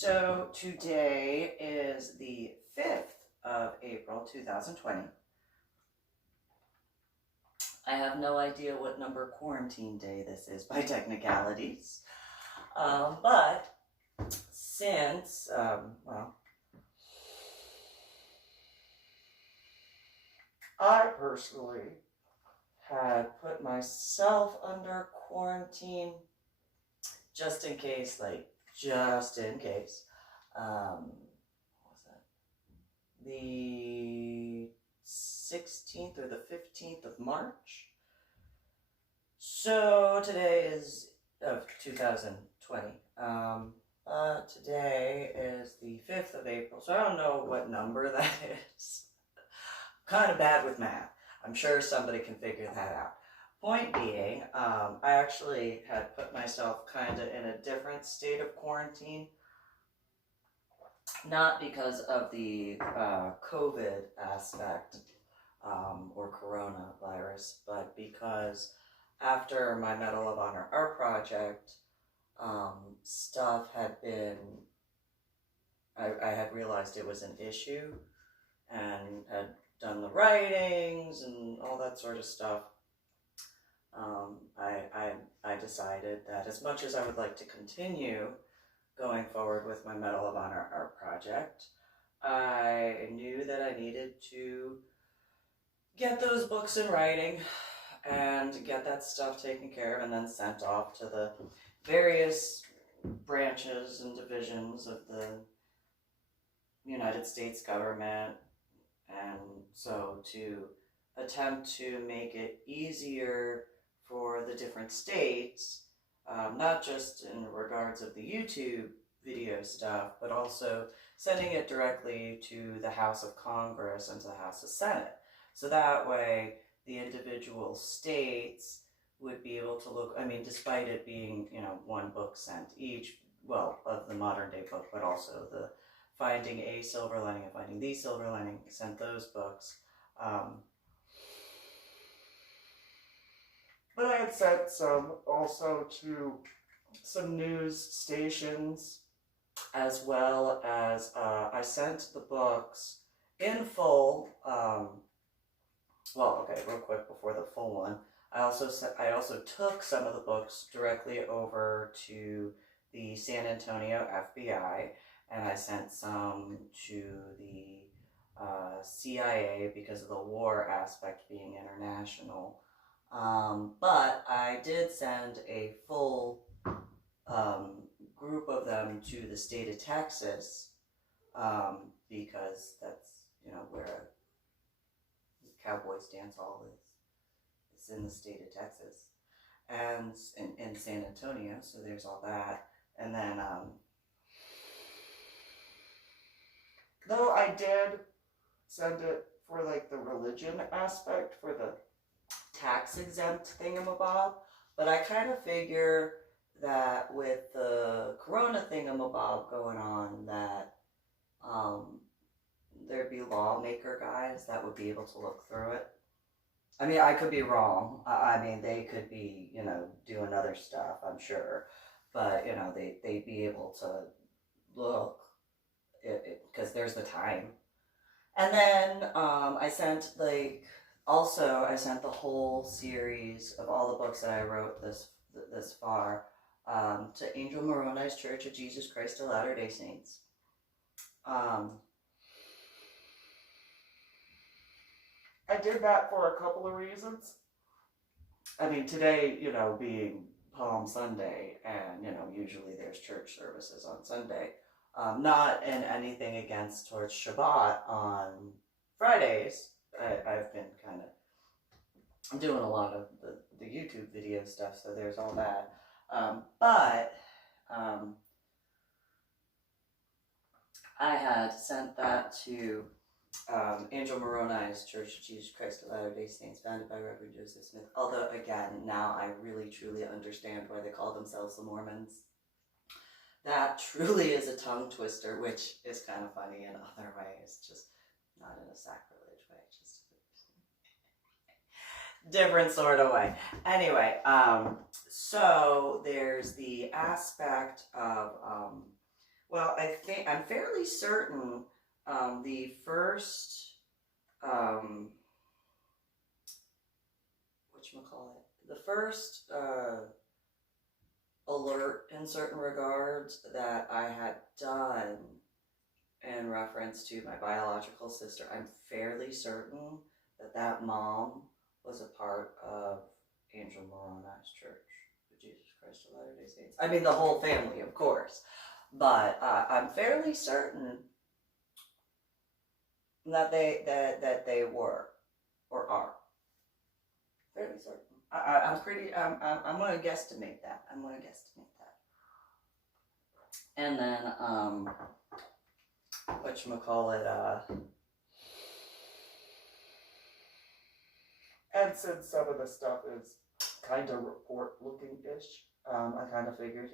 So today is the 5th of April, 2020. I have no idea what number quarantine day this is by technicalities. But since, I personally had put myself under quarantine just in case, what was that? The 16th or the 15th of March. So today is of 2020. Today is the 5th of April, so I don't know what number that is. Kind of bad with math. I'm sure somebody can figure that out. Point being, I actually had put myself kind of in a different state of quarantine. Not because of the COVID aspect or coronavirus, but because after my Medal of Honor art project, stuff had been, I had realized it was an issue and had done the writings and all that sort of stuff. I decided that as much as I would like to continue going forward with my Medal of Honor art project, I knew that I needed to get those books in writing and get that stuff taken care of and then sent off to the various branches and divisions of the United States government. And so to attempt to make it easier for the different states, not just in regards of the YouTube video stuff, but also sending it directly to the House of Congress and to the House of Senate. So that way the individual states would be able to look, despite it being, one book sent each, of the modern day book, but also the Finding a Silver Lining and Finding the Silver Lining, sent those books. But I had sent some also to some news stations, as well as I sent the books in full. Real quick before the full one, I also took some of the books directly over to the San Antonio FBI, and I sent some to the CIA because of the war aspect being international. But I did send a full group of them to the state of Texas, because that's, where the Cowboys dance hall is. It's in the state of Texas. And in San Antonio, so there's all that. And then, though I did send it for the religion aspect, for the tax exempt thingamabob, but I kind of figure that with the corona thingamabob going on, that there'd be lawmaker guys that would be able to look through it. I could be wrong. They could be, doing other stuff, I'm sure, but they'd be able to look because there's the time. And then I sent the whole series of all the books that I wrote this far to Angel Moroni's Church of Jesus Christ of Latter-day Saints. I did that for a couple of reasons. Today, being Palm Sunday, and, usually there's church services on Sunday. Not in anything against towards Shabbat on Fridays. I've been kind of doing a lot of the YouTube video stuff, so there's all that. But I had sent that to Angel Moroni's Church of Jesus Christ of Latter-day Saints, founded by Reverend Joseph Smith. Although, again, now I really truly understand why they call themselves the Mormons. That truly is a tongue twister, which is kind of funny in other ways, just not in a sacrilege way, just different sort of way. Anyway, so there's the aspect of Well, I'm fairly certain the first whatchamacallit, the first alert in certain regards that I had done in reference to my biological sister, I'm fairly certain that that mom was a part of Angel Moroni's church of Jesus Christ of Latter-day Saints. I mean, the whole family, of course. But I'm fairly certain that they were or are. Fairly certain. I'm going to guesstimate that. And then whatchamacallit, and since some of the stuff is kind of report looking-ish, I kind of figured,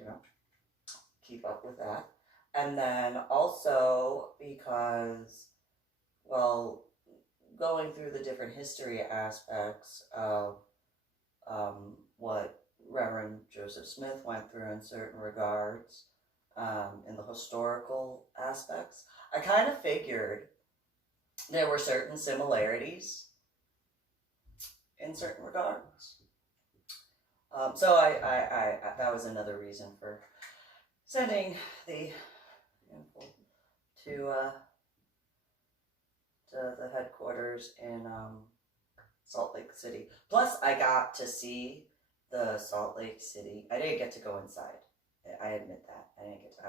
keep up with that. And then also because, well, going through the different history aspects of what Reverend Joseph Smith went through in certain regards, in the historical aspects, I kind of figured there were certain similarities in certain regards. So I that was another reason for sending the info to the headquarters in Salt Lake City. Plus, I got to see the Salt Lake City. I didn't get to go inside. I admit that. I didn't get to.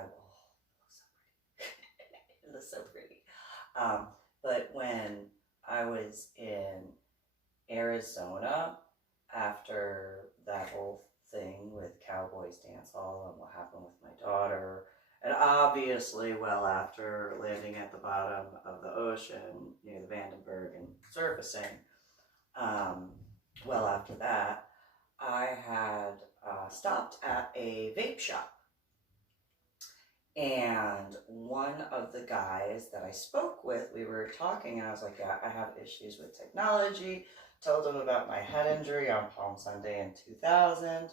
It looks so pretty. But when I was in Arizona after that whole thing with Cowboys Dance Hall and what happened with my daughter, and obviously well after landing at the bottom of the ocean near the Vandenberg and surfacing, well after that, I had stopped at a vape shop. And one of the guys that I spoke with, we were talking, and I was like, yeah, I have issues with technology. Told him about my head injury on Palm Sunday in 2000.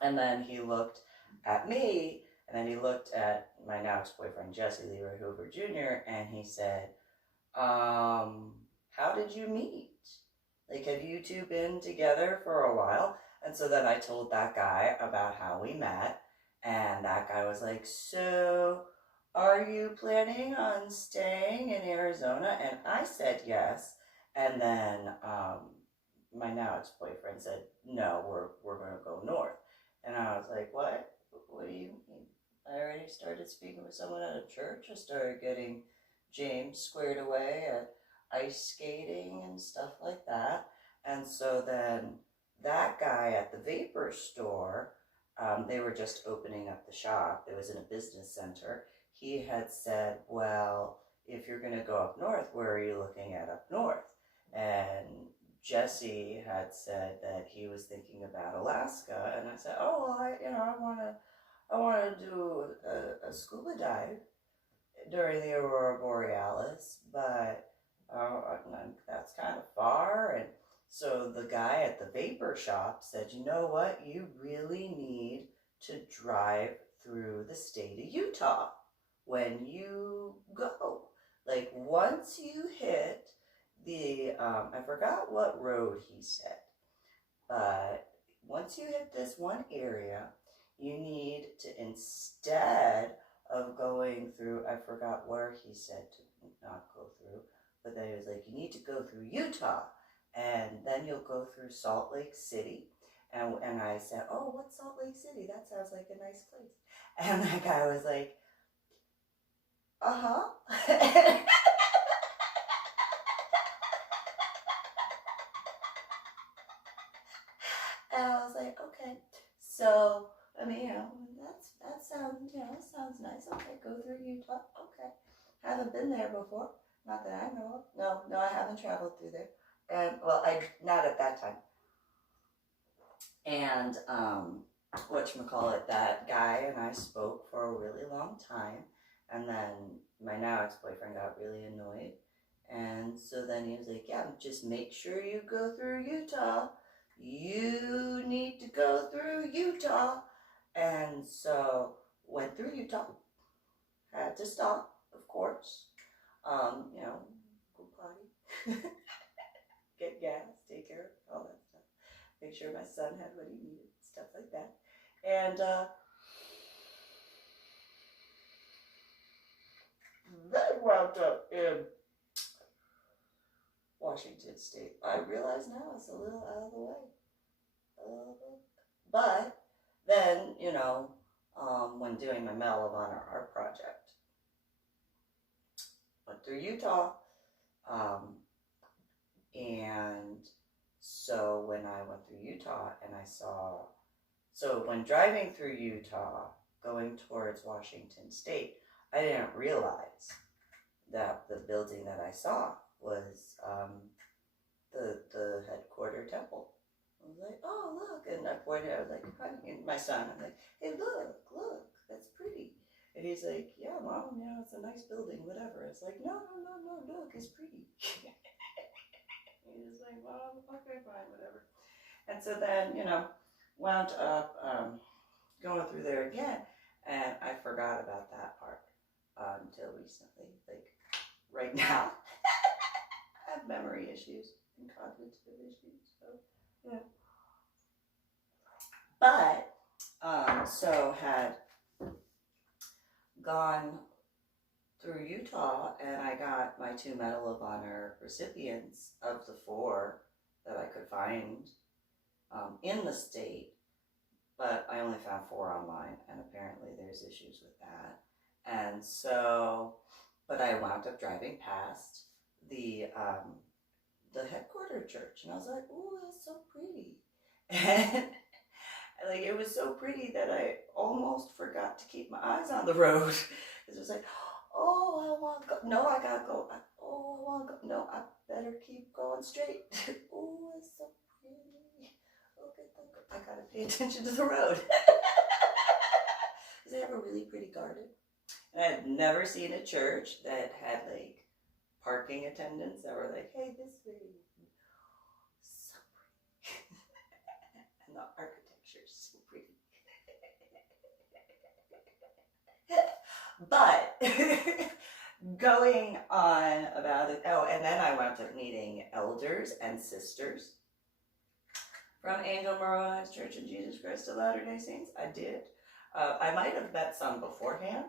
And then he looked at me, and then he looked at my now ex-boyfriend, Jesse Leroy Hoover Jr., and he said, how did you meet? Like, have you two been together for a while? And so then I told that guy about how we met. And that guy was like, so are you planning on staying in Arizona? And I said yes. And then my now ex-boyfriend said, no, we're going to go north. And I was like, what? What do you mean? I already started speaking with someone at a church. I started getting James squared away at ice skating and stuff like that. And so then that guy at the vapor store, they were just opening up the shop. It was in a business center. He had said, well, if you're going to go up north, where are you looking at up north? And Jesse had said that he was thinking about Alaska. And I said, oh, well, I want to do a scuba dive during the Aurora Borealis, but that's kind of far. And so the guy at the vapor shop said, you know what? You really need to drive through the state of Utah when you go. Like, once you hit the, I forgot what road he said, but once you hit this one area, you need to, instead of going through, I forgot where he said to not go through, but then he was like, you need to go through Utah. And then you'll go through Salt Lake City. And I said, oh, what's Salt Lake City? That sounds like a nice place. And that guy was like, uh-huh. And I was like, okay. So, I mean, that sounds nice. Okay, go through Utah. Okay. Haven't been there before. Not that I know of. No, I haven't traveled through there. And, well, not at that time. And, whatchamacallit, that guy and I spoke for a really long time. And then my now ex-boyfriend got really annoyed. And so then he was like, yeah, just make sure you go through Utah. You need to go through Utah. And so went through Utah. had to stop, of course. You know, go potty, get gas, take care of all that stuff. Make sure my son had what he needed, stuff like that. And then wound up in Washington State. I realize now it's a little out of the way. But then, you know, when doing my Medal of Honor art project, went through Utah. And so when I went through Utah and I saw, so when driving through Utah, going towards Washington State, I didn't realize that the building that I saw was the headquarter temple. I was like, oh, look. And I pointed, I was like, my son, I'm like, hey, look, that's pretty. And he's like, yeah, Mom, yeah, it's a nice building, whatever. It's like, no, look, it's pretty. He's like, well, okay, fine, whatever. And so then, you know, wound up going through there again, and I forgot about that part until recently. Like, right now, I have memory issues and cognitive issues, so, yeah. But, so had gone through Utah, and I got my 2 Medal of Honor recipients of the 4 that I could find in the state, but I only found 4 online, and apparently there's issues with that. And so, but I wound up driving past the headquarter church, and I was like, "Ooh, that's so pretty," and like it was so pretty that I almost forgot to keep my eyes on the road because it was like, oh, I want to go. No, I gotta go. Oh, I want to go. No, I better keep going straight. Oh, it's so pretty. Okay, I gotta pay attention to the road. Because they have a really pretty garden. And I had never seen a church that had like parking attendants that were like, hey, this way. So pretty. And the architecture is so pretty. But going on about it, oh, and then I wound up meeting elders and sisters from Angel Moroni's Church of Jesus Christ of Latter-day Saints. I did. I might have met some beforehand,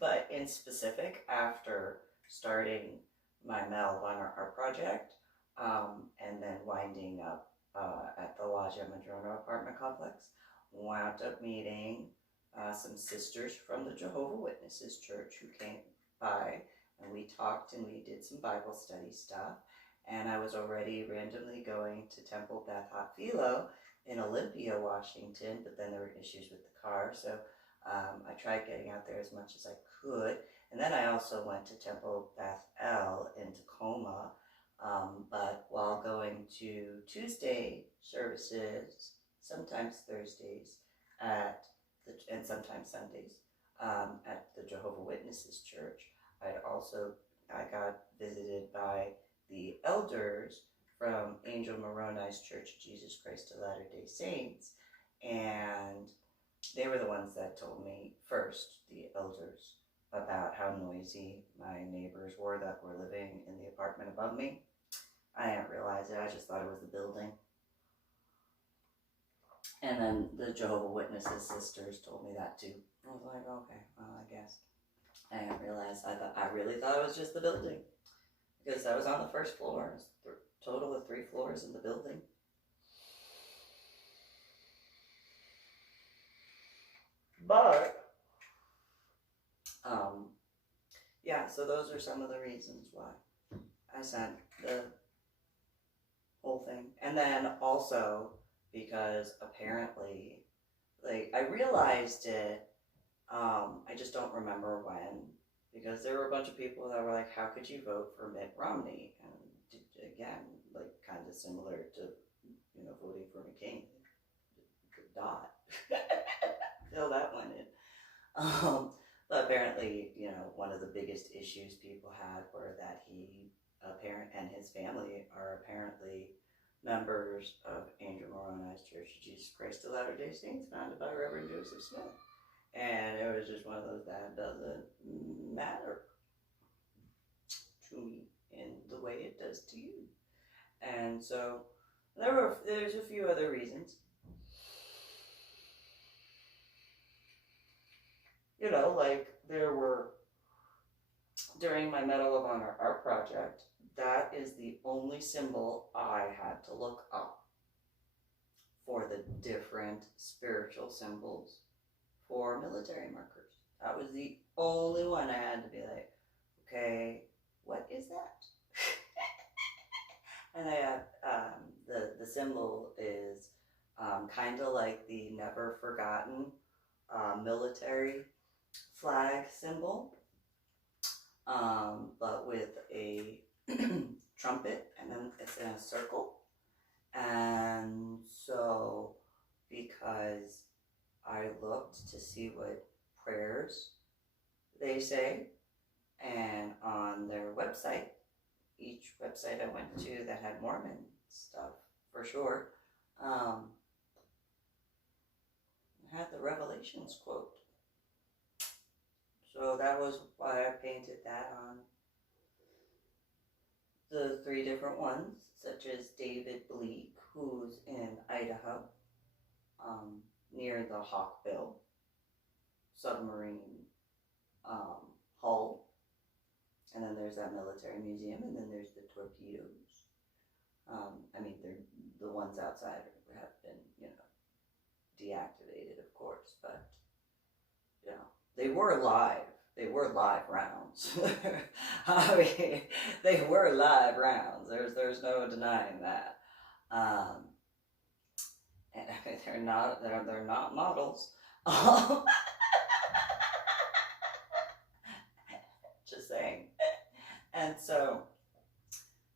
but in specific after starting my Medal of Honor art project, and then winding up at the Lodge Madrona apartment complex, wound up meeting some sisters from the Jehovah's Witnesses Church who came by, and we talked and we did some Bible study stuff. And I was already randomly going to Temple Beth Philo in Olympia, Washington, but then there were issues with the car, so I tried getting out there as much as I could. And then I also went to Temple Beth El in Tacoma, but while going to Tuesday services, sometimes Thursdays, and sometimes Sundays, at the Jehovah's Witnesses Church, I got visited by the elders from Angel Moroni's Church of Jesus Christ of Latter-day Saints, and they were the ones that told me first, the elders, about how noisy my neighbors were that were living in the apartment above me. I didn't realize it, I just thought it was the building. And then the Jehovah's Witnesses sisters told me that too. I was like, okay, well, I guess. I didn't realize, I really thought it was just the building. Because I was on the first floor, total of 3 floors in the building. But, yeah, so those are some of the reasons why I sent the whole thing. And then also, because apparently, like, I realized it, I just don't remember when, because there were a bunch of people that were like, how could you vote for Mitt Romney? And again, like, kind of similar to, you know, voting for McCain. Dot. Fill that one in. But apparently, you know, one of the biggest issues people had were that he and his family are apparently members of Angel Moroni's Church of Jesus Christ of Latter-day Saints, founded by Reverend Joseph Smith. And it was just one of those that doesn't matter to me in the way it does to you. And so there's a few other reasons. You know, like there were, during my Medal of Honor art project, that is the only symbol I had to look up for the different spiritual symbols for military markers. That was the only one I had to be like, okay, what is that? And I had, the symbol is kind of like the never forgotten military flag symbol, but with a trumpet, and then it's in a circle. And so, because I looked to see what prayers they say, and on their website, each website I went to that had Mormon stuff, for sure, had the Revelations quote. So that was why I painted that on the 3 different ones, such as David Bleak, who's in Idaho, near the Hawkbill submarine hull. And then there's that military museum, and then there's the torpedoes. I mean, they're the ones outside have been, deactivated, of course, but, they were live. They were live rounds. I mean, they were live rounds. There's no denying that. And they're not models. Just saying. And so,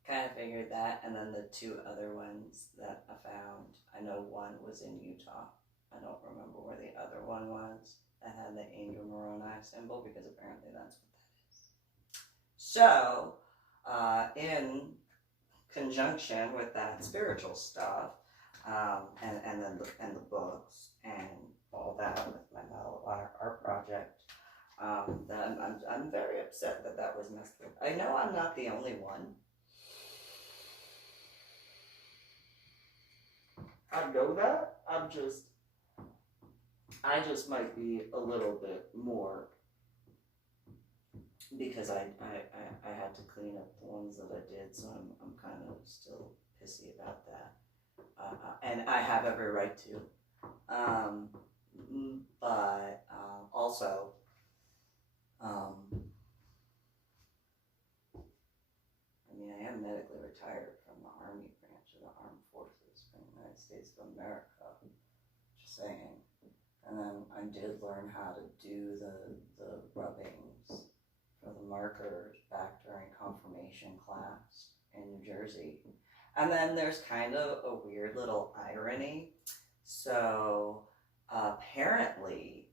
kind of figured that, and then the 2 other ones that I found, I know one was in Utah. I don't remember where the other one was that had the angel Moroni symbol, because apparently that's what that is. So, in conjunction with that spiritual stuff, and the books and all that with my Medal of Honor art project, then I'm very upset that was messed with. I know I'm not the only one. I know that. I just might be a little bit more, because I had to clean up the ones that I did, so I'm kind of still pissy about that, and I have every right to. But also, I mean, I am medically retired from the Army branch of the Armed Forces in the United States of America. Just saying. And then I did learn how to do the rubbings for the markers back during confirmation class in New Jersey. And then there's kind of a weird little irony. So apparently,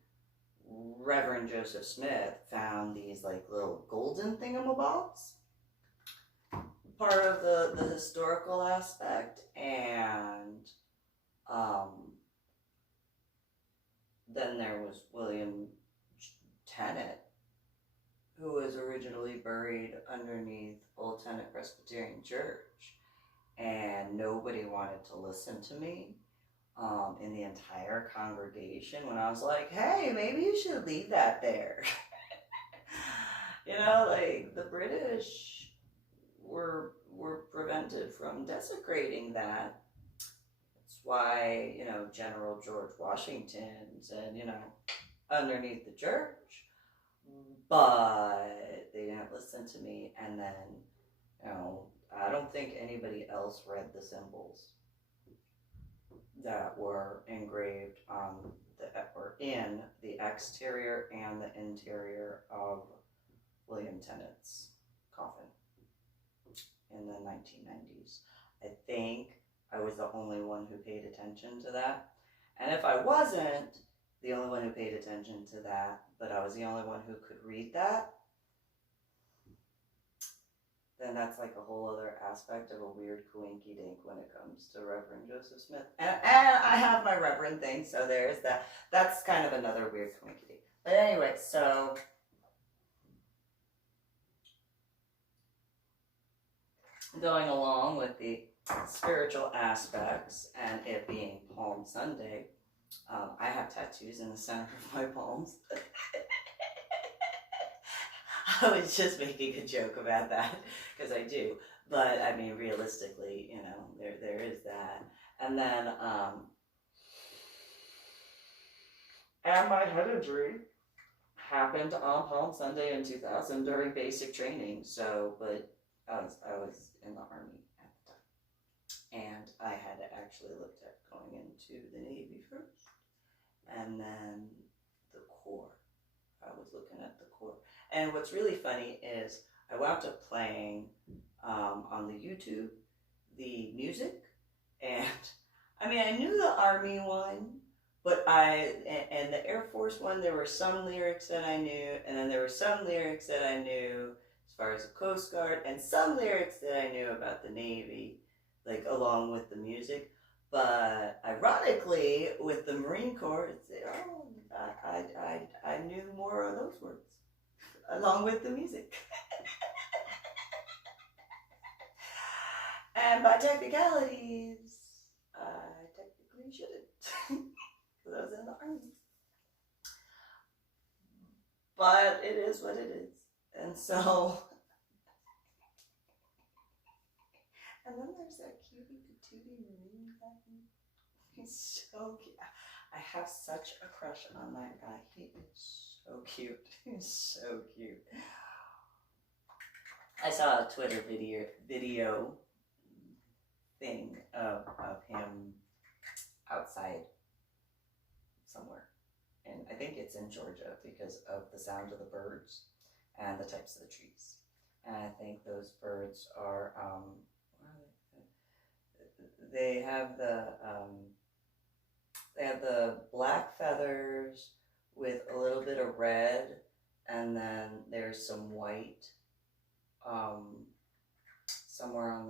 Reverend Joseph Smith found these like little golden thingamabobs, part of the historical aspect, and then there was William Tennant, who was originally buried underneath Old Tennant Presbyterian Church, and nobody wanted to listen to me in the entire congregation when I was like, hey, maybe you should leave that there. Like the British were prevented from desecrating that. That's why, General George Washington's and, underneath the church. But they didn't listen to me, and then, I don't think anybody else read the symbols that were engraved on or in the exterior and the interior of William Tennant's coffin in the 1990s. I think I was the only one who paid attention to that. And if I wasn't the only one who paid attention to that, but I was the only one who could read that, then that's like a whole other aspect of a weird coinky dink when it comes to Reverend Joseph Smith. And I have my Reverend thing, so there's that. That's kind of another weird coinky dink. But anyway, so going along with the spiritual aspects and it being Palm Sunday, I have tattoos in the center of my palms. I was just making a joke about that because I do, but I mean realistically, you know, there is that. And then and my head injury happened on Palm Sunday in 2000 during basic training. So, but I was in the Army at the time, and I had actually looked at going into the Navy first, and then the Corps. I was looking at the Corps. And what's really funny is I wound up playing on the YouTube the music, and I mean I knew the Army one, but and the Air Force one, there were some lyrics that I knew, and then there were some lyrics that I knew as far as the Coast Guard, and some lyrics that I knew about the Navy, like along with the music. But ironically, with the Marine Corps, I knew more of those words along with the music. And by technicalities, I technically shouldn't, because I was in the Army. But it is what it is. And so, and then there's that cutie patootie Marine guy. He's so cute. I have such a crush on that guy. He is so cute. He's so cute. I saw a Twitter video thing of him outside somewhere. And I think it's in Georgia because of the sound of the birds and the types of the trees. And I think those birds are, they have the black feathers with a little bit of red, and then there's some white somewhere on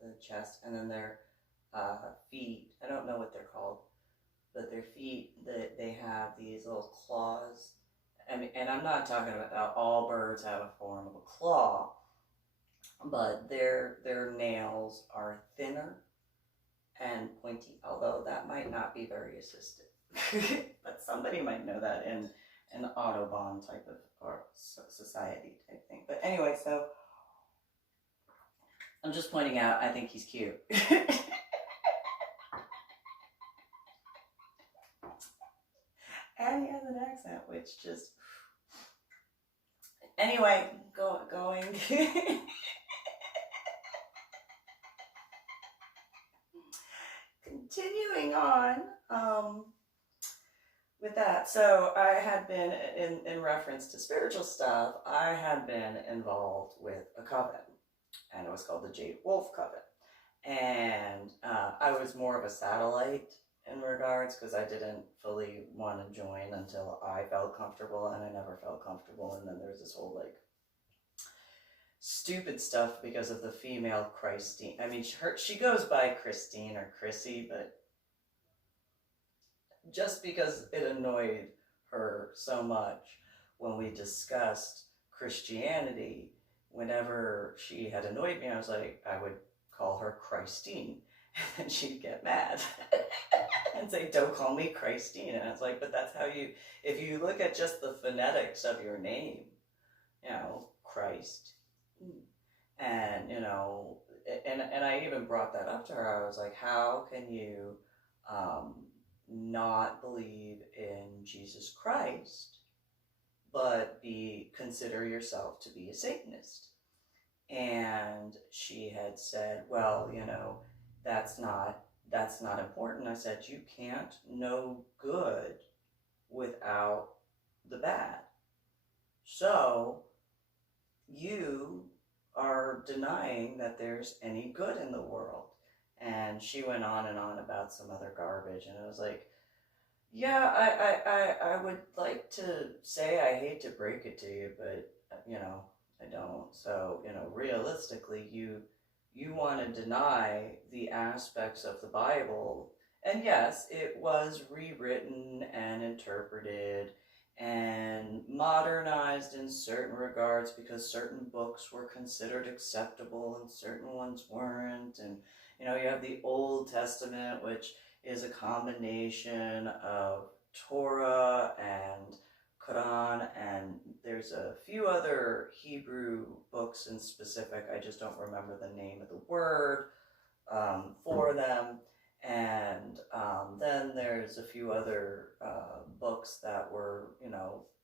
the chest, and then their feet, I don't know what they're called, but their feet, they have these little claws. And I'm not talking about all birds have a form of a claw, but their nails are thinner and pointy, although that might not be very assistive. But somebody might know that in an Autobahn type of or society type thing. But anyway, so I'm just pointing out, I think he's cute. And he has an accent, which just... Anyway, going... Continuing on with that. So I had been, in reference to spiritual stuff, I had been involved with a coven, and it was called the Jade Wolf Coven. And I was more of a satellite in regards, because I didn't fully want to join until I felt comfortable, and I never felt comfortable. And then there's this whole like stupid stuff because of the female Christine. I mean, she goes by Christine or Chrissy, but just because it annoyed her so much when we discussed Christianity, whenever she had annoyed me, I would call her Christine, and she'd get mad and say, "Don't call me Christine." And I was like, but that's how you, if you look at just the phonetics of your name, you know, Christ, and, you know, and I even brought that up to her. I was like, how can you not believe in Jesus Christ, but consider yourself to be a Satanist? And she had said, well, you know, that's not important. I said, you can't know good without the bad. So you are denying that there's any good in the world. And she went on and on about some other garbage, and I was like, yeah, I would like to say I hate to break it to you, but, you know, I don't. So, realistically, you want to deny the aspects of the Bible. And yes, it was rewritten and interpreted and modernized in certain regards because certain books were considered acceptable and certain ones weren't. And, you have the Old Testament, which is a combination of Torah and Quran, and there's a few other Hebrew books in specific. I just don't remember the name of the word for them. And then there's a few other books that were,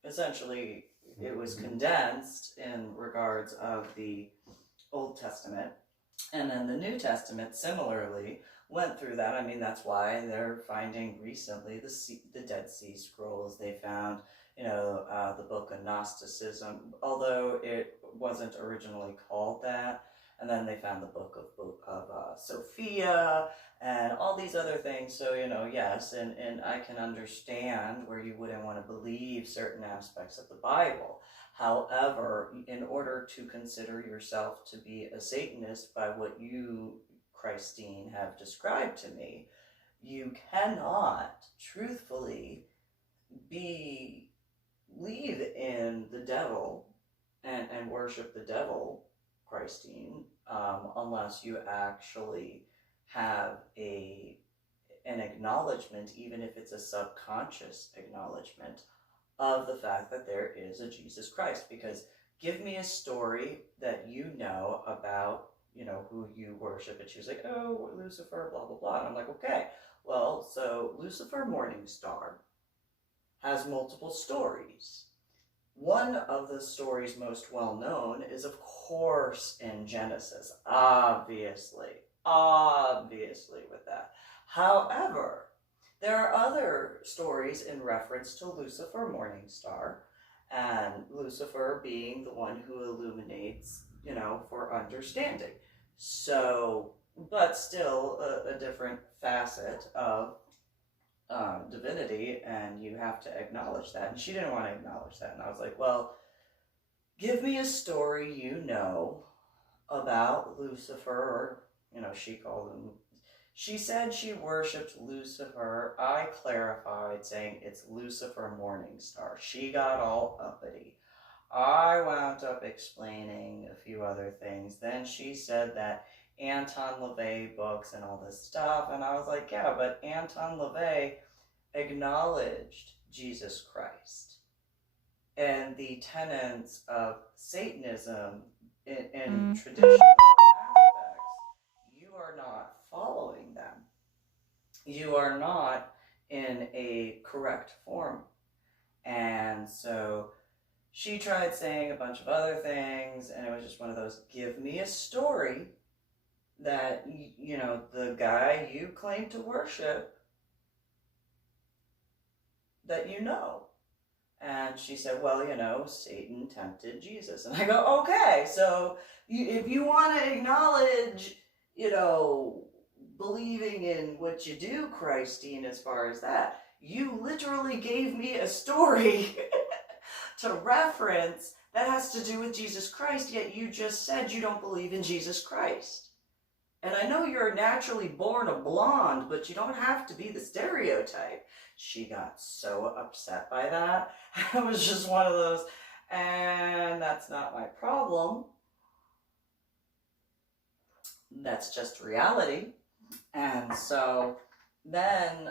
essentially it was condensed in regards of the Old Testament. And then the New Testament similarly went through that. I mean, that's why they're finding recently the Dead Sea Scrolls. They found, the book of Gnosticism, although it wasn't originally called that. And then they found the book of Sophia and all these other things. So, yes, and I can understand where you wouldn't want to believe certain aspects of the Bible. However, in order to consider yourself to be a Satanist by what you, Christine, have described to me, you cannot truthfully believe in the devil and worship the devil, Christine, unless you actually have an acknowledgement, even if it's a subconscious acknowledgement, of the fact that there is a Jesus Christ. Because give me a story that you know about, who you worship. And she was like, oh, Lucifer, blah, blah, blah. And I'm like, okay, well, so Lucifer Morningstar has multiple stories. One of the stories most well known is, of course, in Genesis, obviously with that. However, there are other stories in reference to Lucifer Morningstar, and Lucifer being the one who illuminates, for understanding. So, but still a different facet of divinity, and you have to acknowledge that. And she didn't want to acknowledge that. And I was like, well, give me a story about Lucifer, or, she called him. She said she worshipped Lucifer. I clarified saying it's Lucifer Morningstar. She got all uppity. I wound up explaining a few other things. Then she said that Anton LaVey books and all this stuff. And I was like, yeah, but Anton LaVey acknowledged Jesus Christ. And the tenets of Satanism in traditional aspects, you are not following them. You are not in a correct form. And so she tried saying a bunch of other things, and it was just one of those, give me a story that, the guy you claim to worship, that you know. And she said, well, Satan tempted Jesus. And I go, okay, so if you want to acknowledge, believing in what you do, Christine, as far as that, you literally gave me a story to reference that has to do with Jesus Christ, yet you just said you don't believe in Jesus Christ. And I know you're naturally born a blonde, but you don't have to be the stereotype. She got so upset by that. It was just one of those, and that's not my problem. That's just reality. And so then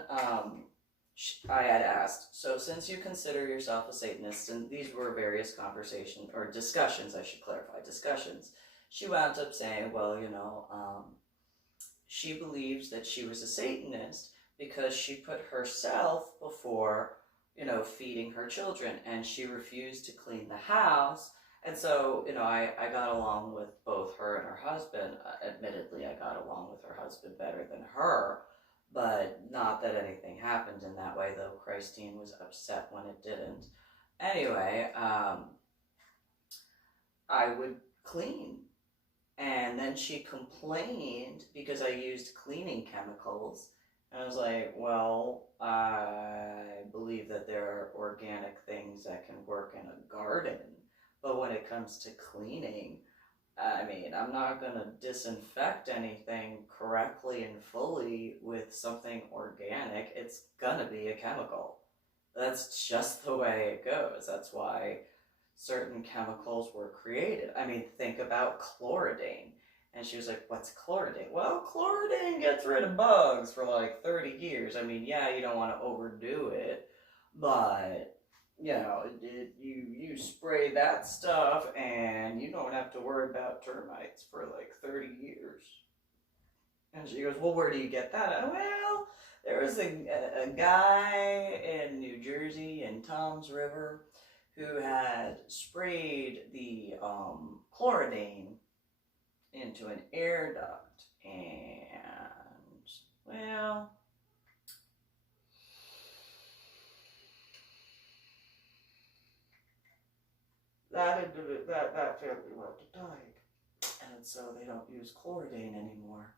I had asked, so since you consider yourself a Satanist, and these were various conversations, or discussions, I should clarify, discussions, she wound up saying, well, she believes that she was a Satanist because she put herself before, feeding her children, and she refused to clean the house. And so, I got along with both her and her husband. Admittedly, I got along with her husband better than her, but not that anything happened in that way, though Christine was upset when it didn't. Anyway, I would clean. And then she complained because I used cleaning chemicals. And I was like, well, I believe that there are organic things that can work in a garden, But when it comes to cleaning, I mean, I'm not going to disinfect anything correctly and fully with something organic. It's going to be a chemical. That's just the way it goes. That's why certain chemicals were created. I mean, think about chloridane. And she was like, what's chloridane? Well, chloridane gets rid of bugs for like 30 years. I mean, yeah, you don't want to overdo it, but you know, you spray that stuff and you don't have to worry about termites for like 30 years. And she goes, well, where do you get that? Well, there was a guy in New Jersey in Tom's River who had sprayed the chloridane into an air duct, and well, that family loved to die, and so they don't use chloridane anymore.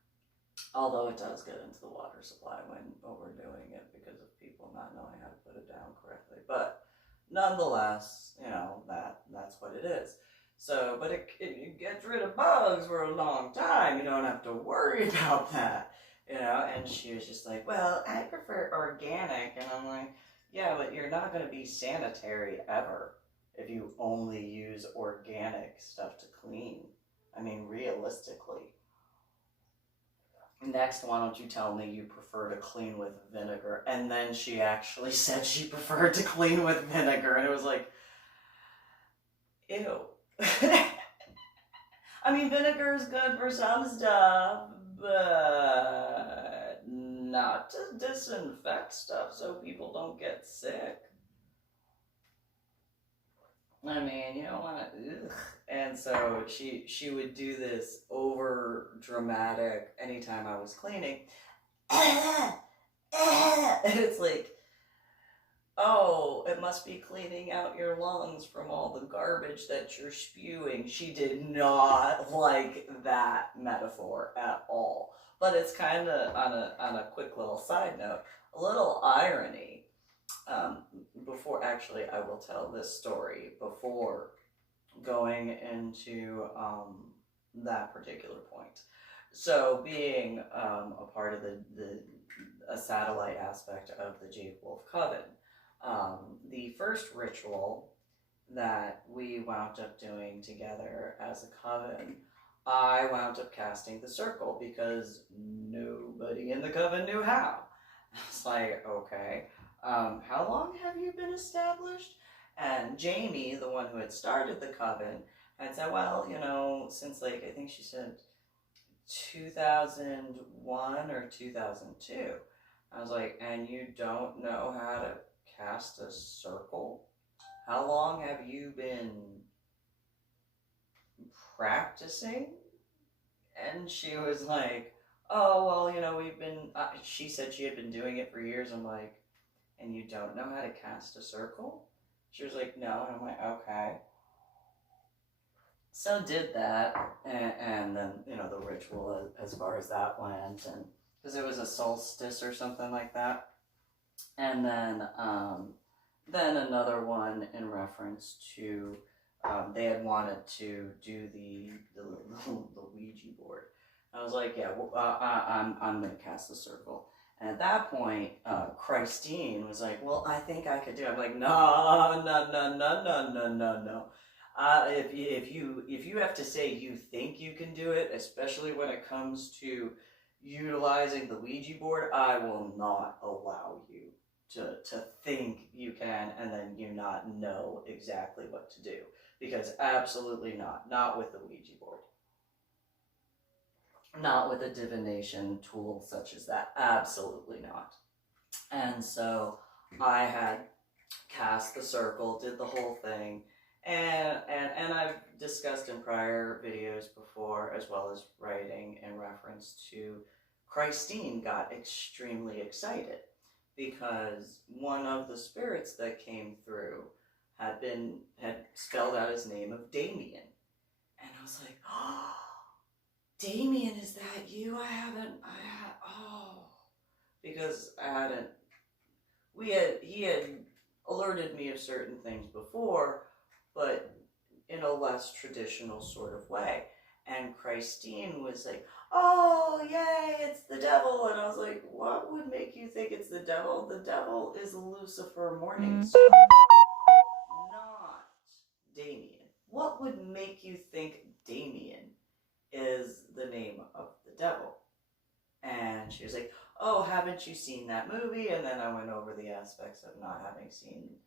Although it does get into the water supply when overdoing it because of people not knowing how to put it down correctly. But nonetheless, you know, that's what it is. So, but it gets rid of bugs for a long time. You don't have to worry about that, you know. And she was just like, well, I prefer organic. And I'm like, yeah, but you're not going to be sanitary ever if you only use organic stuff to clean. I mean, realistically. Next, why don't you tell me you prefer to clean with vinegar? And then she actually said she preferred to clean with vinegar. And it was like, ew. I mean, vinegar is good for some stuff, but not to disinfect stuff so people don't get sick. I mean, you don't want to, and so she would do this over dramatic anytime I was cleaning. And it's like, oh, it must be cleaning out your lungs from all the garbage that you're spewing. She did not like that metaphor at all. But it's kind of on a quick little side note, a little irony. Before, actually, I will tell this story before going into that particular point. So, being a part of a satellite aspect of the Jade Wolf Coven, the first ritual that we wound up doing together as a coven, I wound up casting the circle because nobody in the coven knew how. I was like, okay. How long have you been established? And Jamie, the one who had started the coven, had said, well, you know, since like, I think she said 2001 or 2002. I was like, and you don't know how to cast a circle? How long have you been practicing? And she was like, oh, well, you know, we've been, she said she had been doing it for years. I'm like, and you don't know how to cast a circle? She was like, no. And I'm like, okay. So did that, and then, you know, the ritual as far as that went, and because it was a solstice or something like that. And then another one in reference to, they had wanted to do the Ouija board. I was like, yeah, well, I'm going to cast the circle. And at that point, Christine was like, well, I think I could do it. I'm like, no. If you have to say you think you can do it, especially when it comes to utilizing the Ouija board, I will not allow you to think you can and then you not know exactly what to do. Because absolutely not with the Ouija board. Not with a divination tool such as that. Absolutely not. And so I had cast the circle, did the whole thing, and I've discussed in prior videos before, as well as writing in reference to Christine got extremely excited because one of the spirits that came through had spelled out his name of Damien. And I was like, oh, Damien, is that you? Because he had alerted me of certain things before, but in a less traditional sort of way. And Christine was like, oh, yay, it's the devil. And I was like, what would make you think it's the devil? The devil is Lucifer Morningstar, not Damien. What would make you think Damien is the name of the devil? And she was like, oh, haven't you seen that movie? And then I went over the aspects of not having seen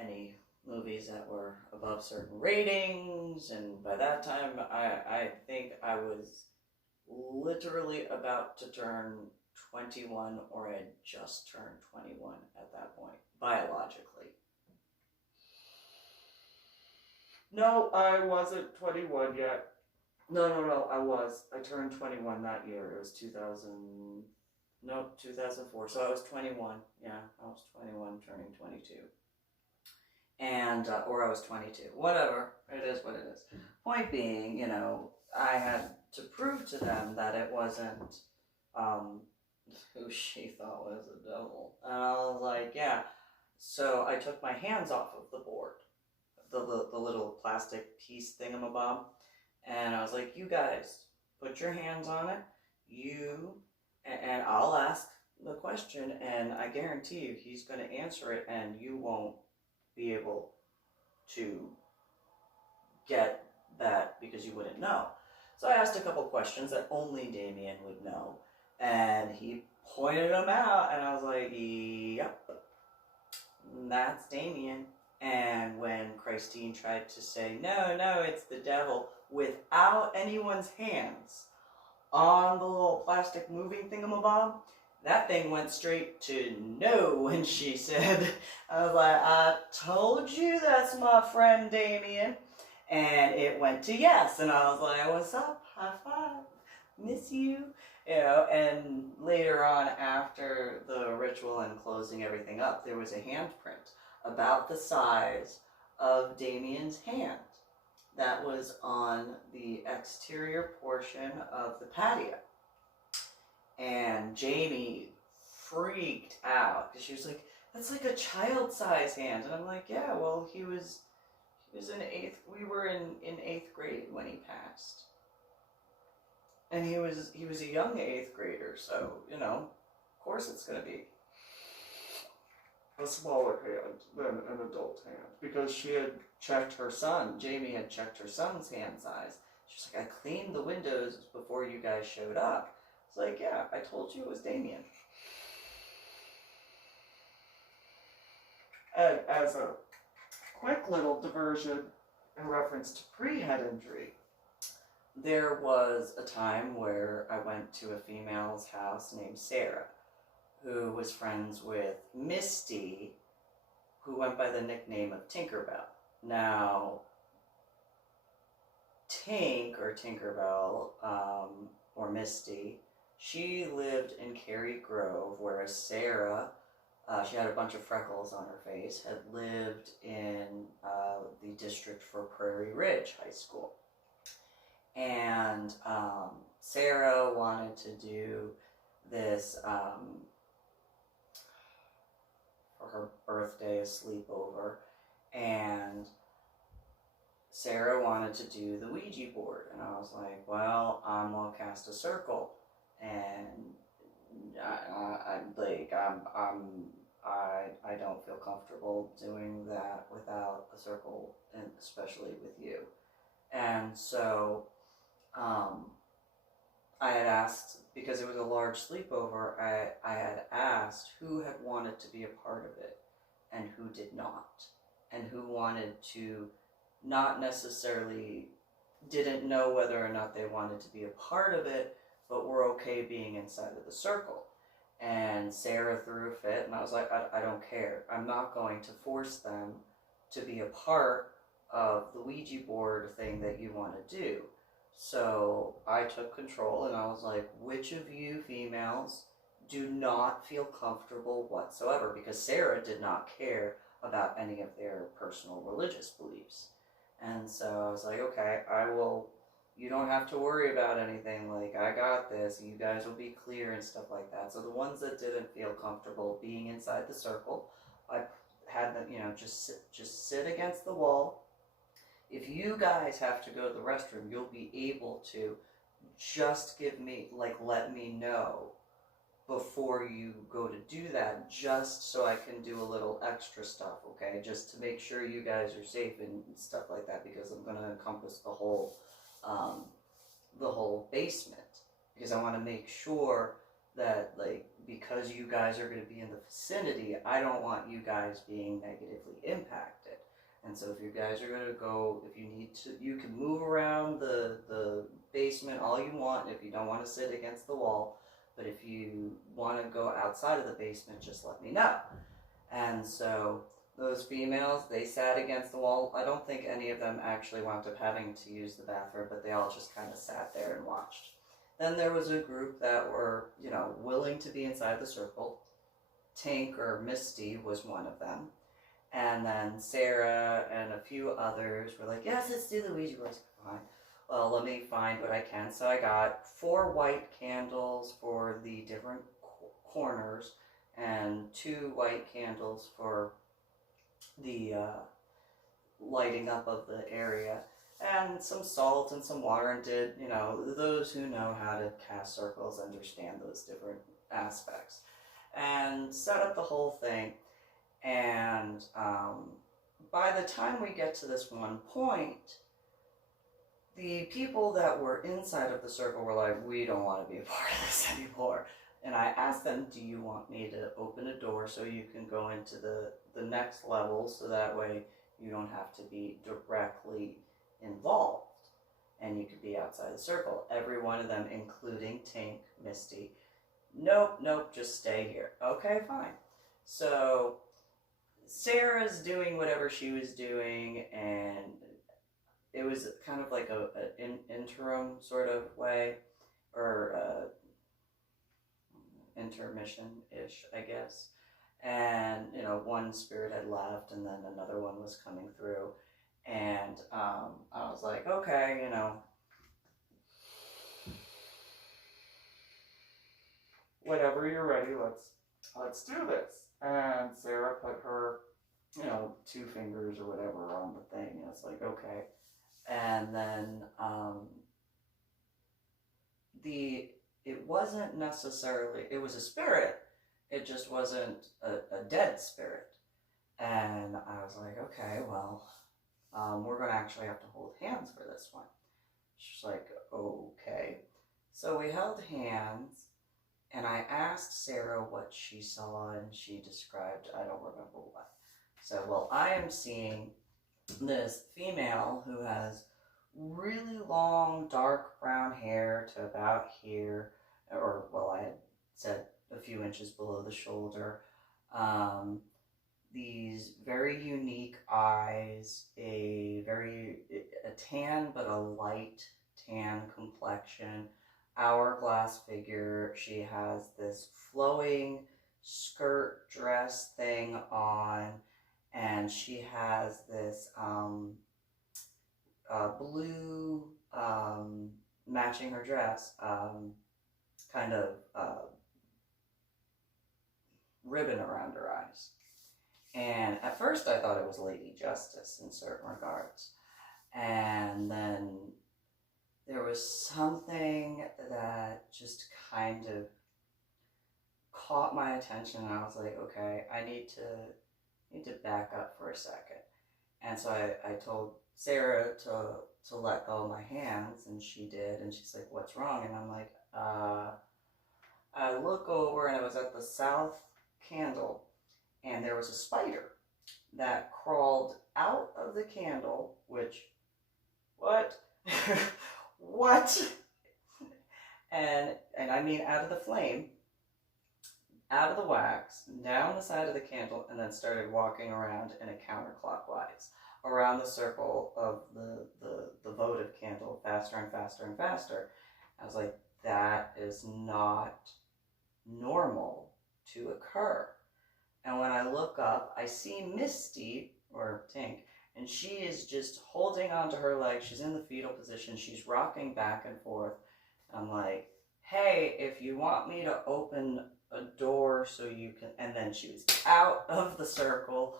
any movies that were above certain ratings, and by that time I think I was literally about to turn 21, or I had just turned 21 at that point, biologically. No, I wasn't 21 yet. No, I was. I turned 21 that year. It was 2004. So I was 21. Yeah, I was 21 turning 22. And, or I was 22. Whatever. It is what it is. Point being, you know, I had to prove to them that it wasn't who she thought was the devil. And I was like, yeah. So I took my hands off of the board, the little plastic piece thingamabob, and I was like, you guys, put your hands on it, and I'll ask the question, and I guarantee you he's going to answer it, and you won't be able to get that because you wouldn't know. So I asked a couple questions that only Damien would know, and he pointed them out, and I was like, yep, that's Damien. And when Christine tried to say, no, it's the devil, without anyone's hands on the little plastic moving thingamabob, that thing went straight to no when she said, I was like, I told you that's my friend Damien. And it went to yes. And I was like, what's up? High five. Miss you. You know, and later on, after the ritual and closing everything up, there was a handprint about the size of Damien's hand that was on the exterior portion of the patio. And Jamie freaked out because she was like, that's like a child-size hand. And I'm like, yeah, well, he was in we were in 8th grade when he passed. And he was a young 8th grader, so, you know, of course it's going to be a smaller hand than an adult hand, because she had checked her son. Jamie had checked her son's hand size. She was like, I cleaned the windows before you guys showed up. It's like, yeah, I told you it was Damien. And as a quick little diversion in reference to pre-head injury, there was a time where I went to a female's house named Sarah, who was friends with Misty, who went by the nickname of Tinkerbell. Now, Tink, or Tinkerbell, or Misty, she lived in Cary Grove, whereas Sarah, she had a bunch of freckles on her face, had lived in the district for Prairie Ridge High School. And Sarah wanted to do this, for her birthday, a sleepover, and Sarah wanted to do the Ouija board, and I was like, well, I'm gonna cast a circle, and I don't feel comfortable doing that without a circle, and especially with you. And so I had asked, because it was a large sleepover, I had asked who had wanted to be a part of it and who did not, and who wanted to not necessarily, didn't know whether or not they wanted to be a part of it, but were okay being inside of the circle. And Sarah threw a fit, and I was like, I don't care. I'm not going to force them to be a part of the Ouija board thing that you want to do. So I took control, and I was like, which of you females do not feel comfortable whatsoever? Because Sarah did not care about any of their personal religious beliefs. And so I was like, okay, you don't have to worry about anything, like, I got this, you guys will be clear and stuff like that. So the ones that didn't feel comfortable being inside the circle, I had them, just sit against the wall, if you guys have to go to the restroom, you'll be able to just give me, like, let me know before you go to do that, just so I can do a little extra stuff, okay? Just to make sure you guys are safe and stuff like that, because I'm going to encompass the whole basement, because I want to make sure that, like, because you guys are going to be in the vicinity, I don't want you guys being negatively impacted. And so if you guys are going to go, if you need to, you can move around the basement all you want if you don't want to sit against the wall. But if you want to go outside of the basement, just let me know. And so those females, they sat against the wall. I don't think any of them actually wound up having to use the bathroom, but they all just kind of sat there and watched. Then there was a group that were, you know, willing to be inside the circle. Tank or Misty was one of them. And then Sarah and a few others were like, yes, let's do the Ouija board. Fine. Well, let me find what I can. So I got 4 white candles for the different corners and 2 white candles for the lighting up of the area, and some salt and some water, and did, you know, those who know how to cast circles understand those different aspects, and set up the whole thing. And by the time we get to this one point, the people that were inside of the circle were like, we don't want to be a part of this anymore. And I asked them, do you want me to open a door so you can go into the next level, so that way you don't have to be directly involved and you could be outside the circle? Every one of them, including Tank, Misty, nope, just stay here. Okay, fine. So Sarah's doing whatever she was doing, and it was kind of like an interim sort of way, or intermission-ish, I guess. And, you know, one spirit had left, and then another one was coming through. And I was like, okay, you know, whenever you're ready, let's do this. And Sarah put her, you know, 2 fingers or whatever on the thing, and it's like, okay. And then it wasn't necessarily, it was a spirit, it just wasn't a dead spirit. And I was like, okay, well, we're going to actually have to hold hands for this one. She's like, okay. So we held hands, and I asked Sarah what she saw, and she described, I don't remember what. So, well, I am seeing this female who has really long, dark brown hair to about here, or, well, I had said a few inches below the shoulder. These very unique eyes, a tan but a light tan complexion, hourglass figure. She has this flowing skirt dress thing on, and she has this blue, matching her dress, kind of ribbon around her eyes. And at first I thought it was Lady Justice in certain regards. And then there was something that just kind of caught my attention, and I was like, okay, I need to back up for a second. And so I told Sarah to let go of my hands, and she did, and she's like, what's wrong? And I'm like, I look over, and it was at the south candle, and there was a spider that crawled out of the candle, which, what? What? And I mean out of the flame, out of the wax, down the side of the candle, and then started walking around in a counterclockwise around the circle of the votive candle, faster and faster and faster. I was like, that is not normal to occur. And when I look up, I see Misty, or Tink, and she is just holding onto her leg. She's in the fetal position. She's rocking back and forth. I'm like, hey, if you want me to open a door so you can, and then she was out of the circle.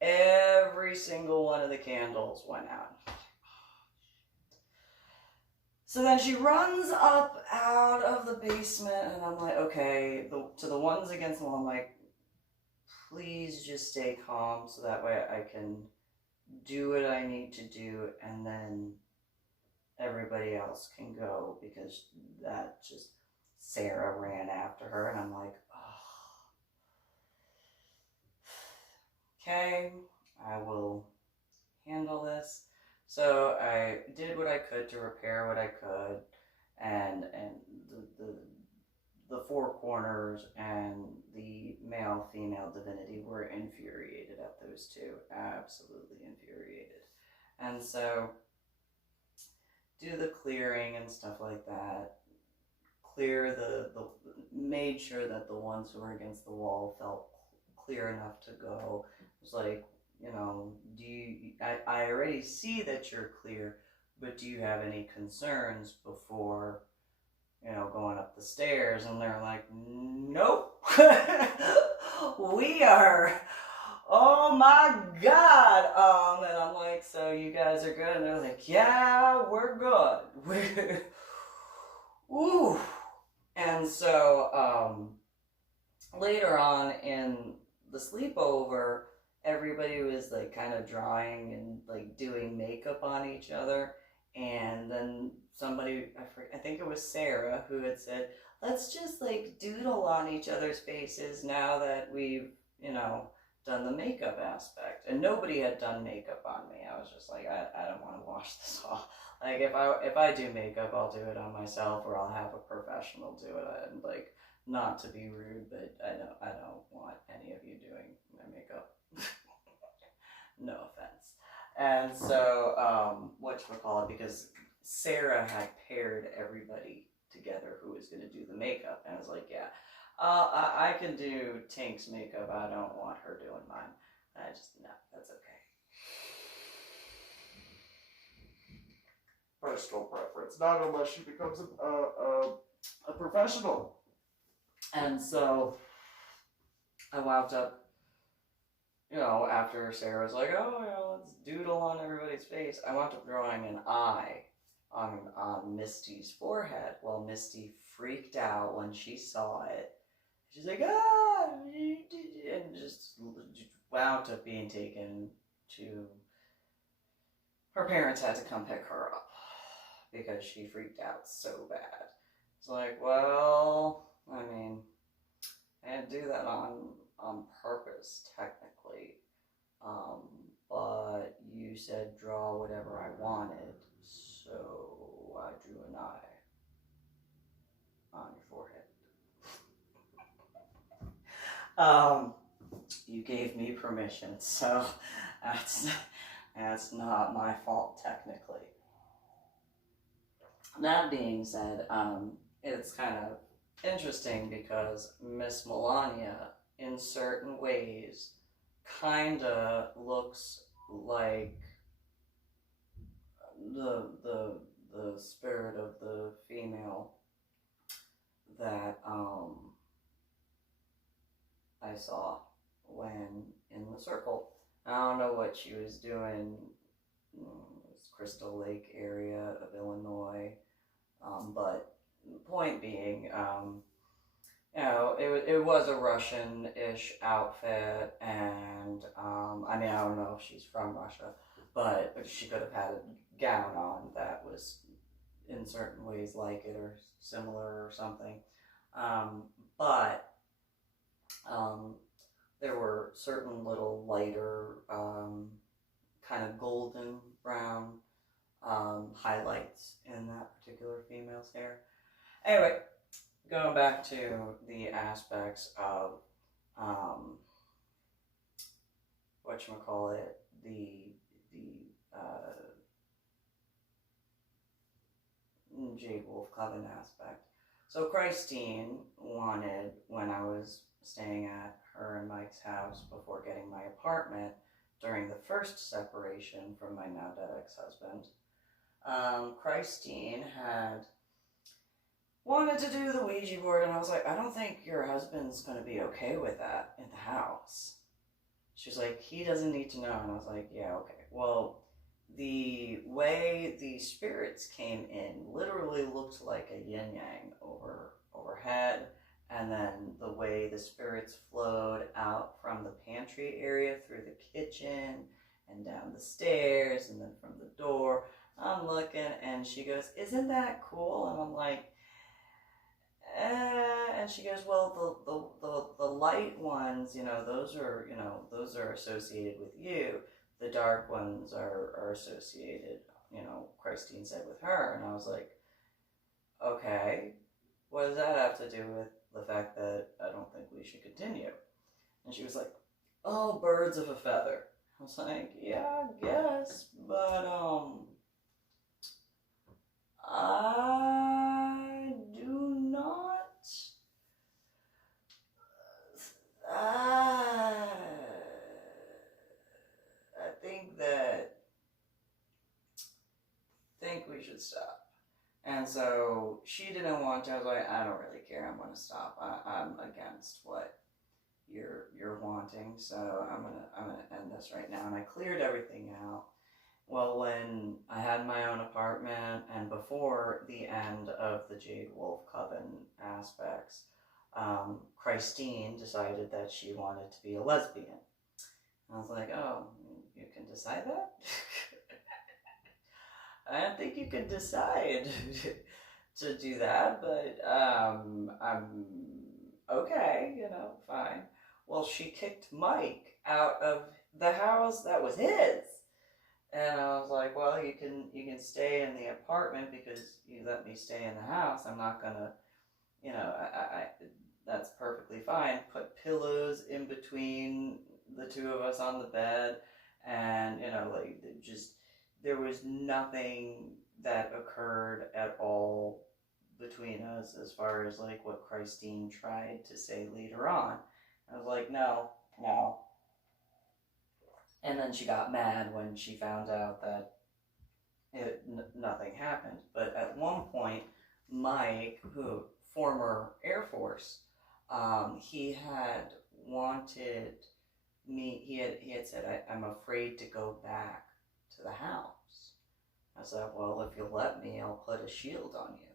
Every single one of the candles went out. So then she runs up out of the basement, and I'm like, okay, to the ones against the wall, I'm like, please just stay calm so that way I can do what I need to do, and then everybody else can go, because that just, Sarah ran after her, and I'm like, oh, okay, I will handle this. So I did what I could to repair what I could, and the four corners and the male female divinity were infuriated at those two, absolutely infuriated. And so do the clearing and stuff like that, clear the made sure that the ones who were against the wall felt clear enough to go. It was like, you know, I already see that you're clear, but do you have any concerns before, you know, going up the stairs? And they're like, nope. We are, oh my God. And I'm like, so you guys are good? And they're like, yeah, we're good. Ooh. And so later on in the sleepover, everybody was like kind of drawing and like doing makeup on each other. And then somebody, I think it was Sarah, who had said, let's just like doodle on each other's faces now that we've, you know, done the makeup aspect. And nobody had done makeup on me. I was just like, I don't want to wash this off. Like, if I do makeup, I'll do it on myself, or I'll have a professional do it. And like, not to be rude, but I don't want any of you doing my makeup. No offense. And so, whatchamacallit, because Sarah had paired everybody together who was going to do the makeup, and I was like, yeah, I can do Tink's makeup. I don't want her doing mine. I just, no, that's okay. Personal preference, not unless she becomes a professional. And so I wound up, you know, after Sarah was like, oh, you know, let's doodle on everybody's face, I wound up drawing an eye on Misty's forehead. Well, Misty freaked out when she saw it. She's like, ah, and just wound up being taken to, her parents had to come pick her up because she freaked out so bad. It's like, well, I mean, I didn't do that on purpose, technically. But you said draw whatever I wanted, so I drew an eye on your forehead. You gave me permission, so that's not my fault, technically. That being said, it's kind of interesting because Miss Melania, in certain ways, kinda looks like the spirit of the female that I saw when in the circle. I don't know what she was doing. It's Crystal Lake area of Illinois, but point being, you know, it was a Russian-ish outfit, and I mean, I don't know if she's from Russia, but she could have had a gown on that was in certain ways like it or similar or something. But there were certain little lighter, kind of golden brown highlights in that particular female's hair. Anyway, going back to the aspects of whatchamacallit, the Jade Wolf Coven aspect. So Christine wanted, when I was staying at her and Mike's house before getting my apartment during the first separation from my now dead ex-husband, Christine had wanted to do the Ouija board, and I was like, I don't think your husband's going to be okay with that in the house. She's like, he doesn't need to know. And I was like, yeah, okay. Well, the way the spirits came in literally looked like a yin yang overhead, and then the way the spirits flowed out from the pantry area through the kitchen and down the stairs and then from the door. I'm looking, and she goes, "Isn't that cool?" And I'm like, and she goes, "Well, the light ones, those are associated with you. The dark ones are associated, Christine said, with her." And I was like, "Okay, what does that have to do with the fact that I don't think we should continue?" And she was like, "Oh, birds of a feather." I was like, "Yeah, I guess, but I do not. I think we should stop." And so she didn't want to. I was like, "I don't really care. I'm gonna stop. I'm against what you're wanting. So I'm gonna end this right now." And I cleared everything out. Well, when I had my own apartment and before the end of the Jade Wolf Coven aspects, Christine decided that she wanted to be a lesbian. I was like, "Oh, you can decide that?" I don't think you can decide to do that, but I'm okay, fine. Well, she kicked Mike out of the house that was his. And I was like, "Well, you can stay in the apartment because you let me stay in the house. I'm not gonna, I that's perfectly fine." Put pillows in between the two of us on the bed, and there was nothing that occurred at all between us as far as like what Christine tried to say later on. I was like, "No, no." And then she got mad when she found out that nothing happened. But at one point, Mike, who former Air Force, he had wanted me. He had said, "I'm afraid to go back to the house." I said, "Well, if you'll let me, I'll put a shield on you."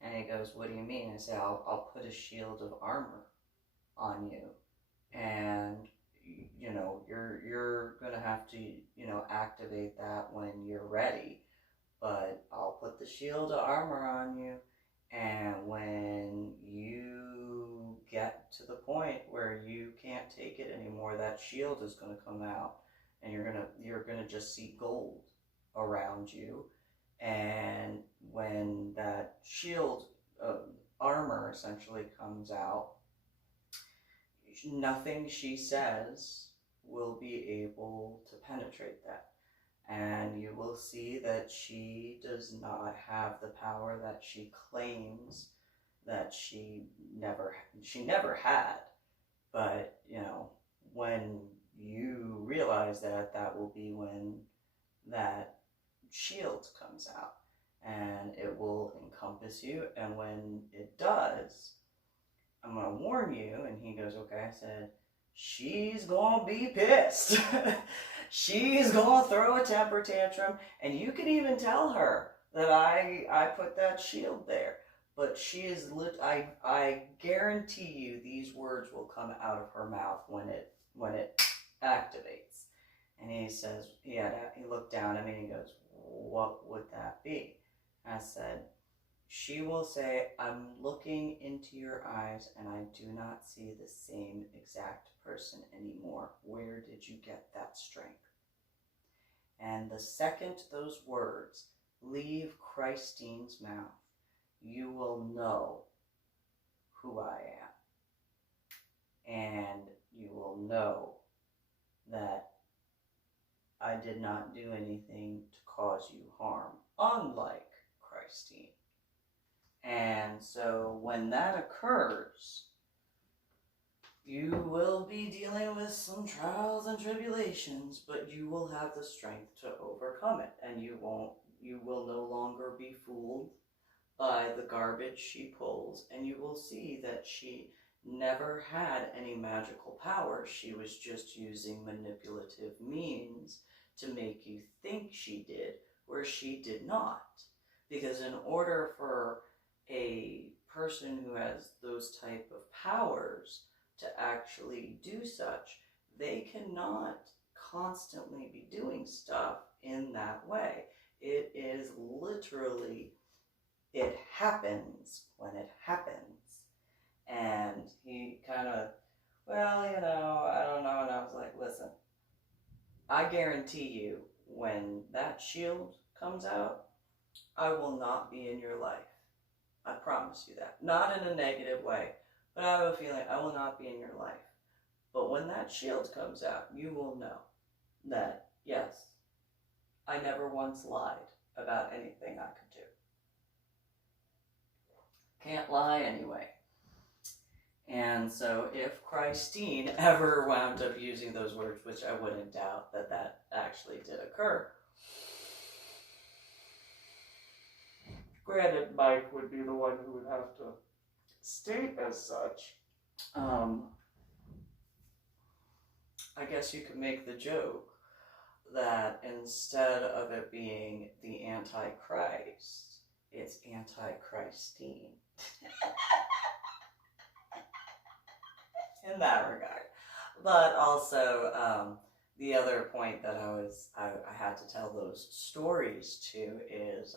And he goes, "What do you mean?" I said, I'll put a shield of armor on you, and you're gonna have to activate that when you're ready, but I'll put the shield of armor on you, and when you get to the point where you can't take it anymore, that shield is gonna come out, and you're gonna just see gold around you. And when that shield armor essentially comes out, nothing she says will be able to penetrate that. And you will see that she does not have the power that she claims that she never had. But, when you realize that, that will be when that shield comes out. And it will encompass you. And when it does, I'm going to warn you. And he goes, "Okay." I said, "She's going to be pissed." She's going to throw a temper tantrum. And you can even tell her that I put that shield there. But she is I guarantee you these words will come out of her mouth when it activates. And he says, he looked down at me and he goes, "What would that be?" I said, "She will say, 'I'm looking into your eyes and I do not see the same exact person anymore. Where did you get that strength?' And the second those words leave Christine's mouth, you will know who I am. And you will know that I did not do anything to cause you harm, unlike Christine." And so when that occurs, you will be dealing with some trials and tribulations, but you will have the strength to overcome it. And you will no longer be fooled by the garbage she pulls, and you will see that she never had any magical power. She was just using manipulative means to make you think she did, where she did not. Because in order for a person who has those type of powers to actually do such, they cannot constantly be doing stuff in that way. It is literally, it happens when it happens. And he kind of, well, you know, I don't know. And I was like, listen, I guarantee you, when that shield comes out, I will not be in your life. I promise you that. Not in a negative way, but I have a feeling I will not be in your life. But when that shield comes out, you will know that, yes, I never once lied about anything I could do. Can't lie anyway. And so if Christine ever wound up using those words, which I wouldn't doubt that that actually did occur, granted, Mike would be the one who would have to state as such. I guess you could make the joke that instead of it being the Antichrist, it's Antichristine. In that regard. But also, the other point that I had to tell those stories to is,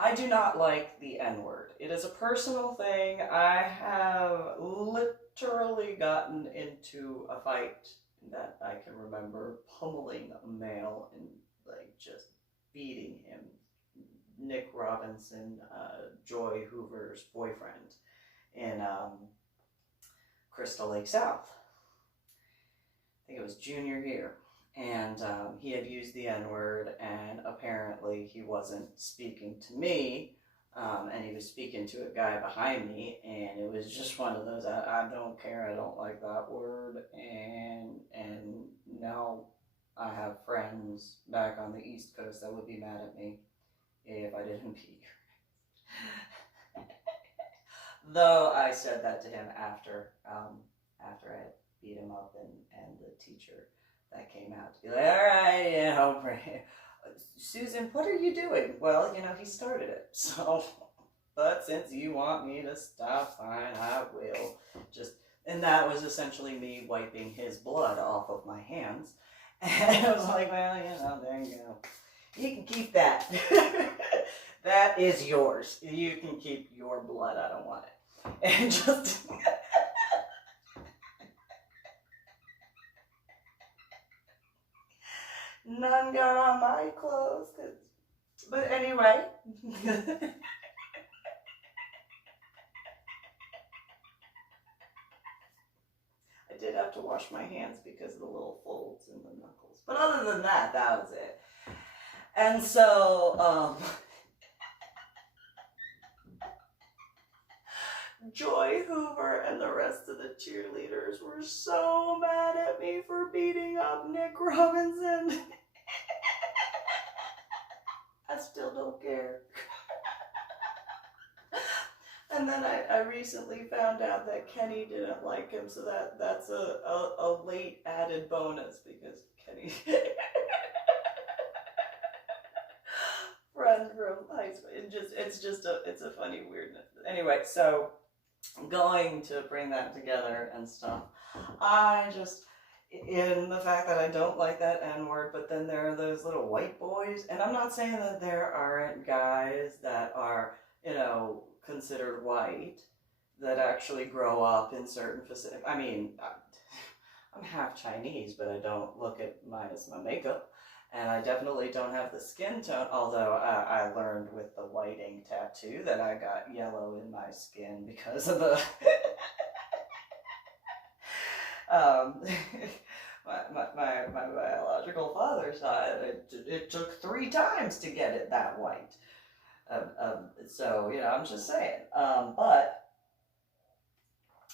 I do not like the N-word. It is a personal thing. I have literally gotten into a fight that I can remember pummeling a male and like just beating him. Nick Robinson, Joy Hoover's boyfriend, in Crystal Lake South. I think it was junior year. And he had used the N-word, and apparently he wasn't speaking to me, and he was speaking to a guy behind me, and it was just one of those, I don't care, I don't like that word, and now I have friends back on the East Coast that would be mad at me if I didn't beat her. Though I said that to him after I had beat him up, and the teacher that came out to be like, all right, you know, Susan, what are you doing? Well, you know, he started it, so, but since you want me to stop, fine, I will. And that was essentially me wiping his blood off of my hands, and I was like, well, you know, there you go. You can keep that. That is yours. You can keep your blood, I don't want it. And just... None got on my clothes, but anyway. I did have to wash my hands because of the little folds in the knuckles. But other than that, that was it. And so, Joy Hoover and the rest of the cheerleaders were so mad at me for beating up Nick Robinson. I still don't care. And then I recently found out that Kenny didn't like him, so that's a late added bonus, because Kenny, friend from high school, it's a funny weirdness. Anyway, so going to bring that together and stuff, I just, in the fact that I don't like that N-word, but then there are those little white boys, and I'm not saying that there aren't guys that are, you know, considered white, that actually grow up in certain facilities. I mean, I'm half Chinese, but I don't look at mine as my makeup, and I definitely don't have the skin tone, although I learned with the whiting tattoo that I got yellow in my skin because of the... my biological father's side, it took 3 times to get it that white. So, you know, I'm just saying.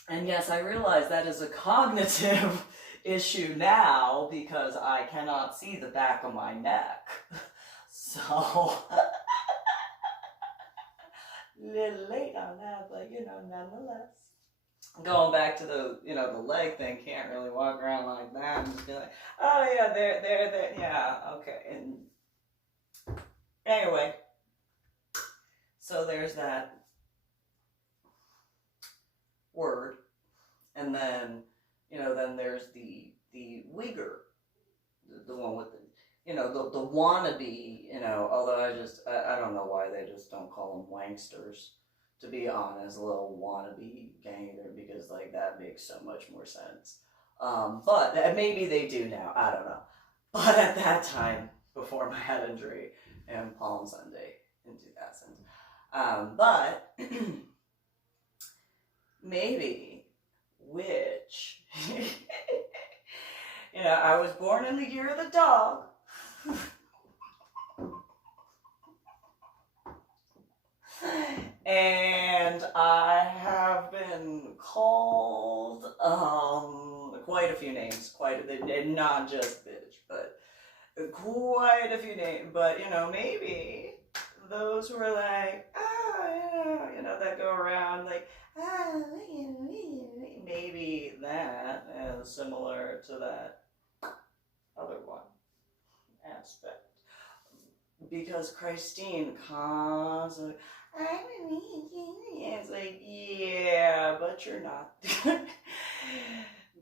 And yes, I realize that is a cognitive issue now because I cannot see the back of my neck. So, a little late on that, but, you know, nonetheless. going back to the, the leg thing, can't really walk around like that and just be like, oh yeah, there, yeah, okay. And anyway, so there's that word, and then, then there's the Uyghur, the one with the, the wannabe, although I don't know why they just don't call them wanksters, to be honest, a little wannabe gang leader, because like that makes so much more sense. But maybe they do now, I don't know. But at that time, before my head injury and Palm Sunday in 2000, but maybe which, I was born in the year of the dog. And I have been called quite a few names, and not just bitch, but quite a few names. But maybe those who are like, that go around like, maybe that is similar to that other one aspect. Because Christine constantly, it's like, yeah, but you're not.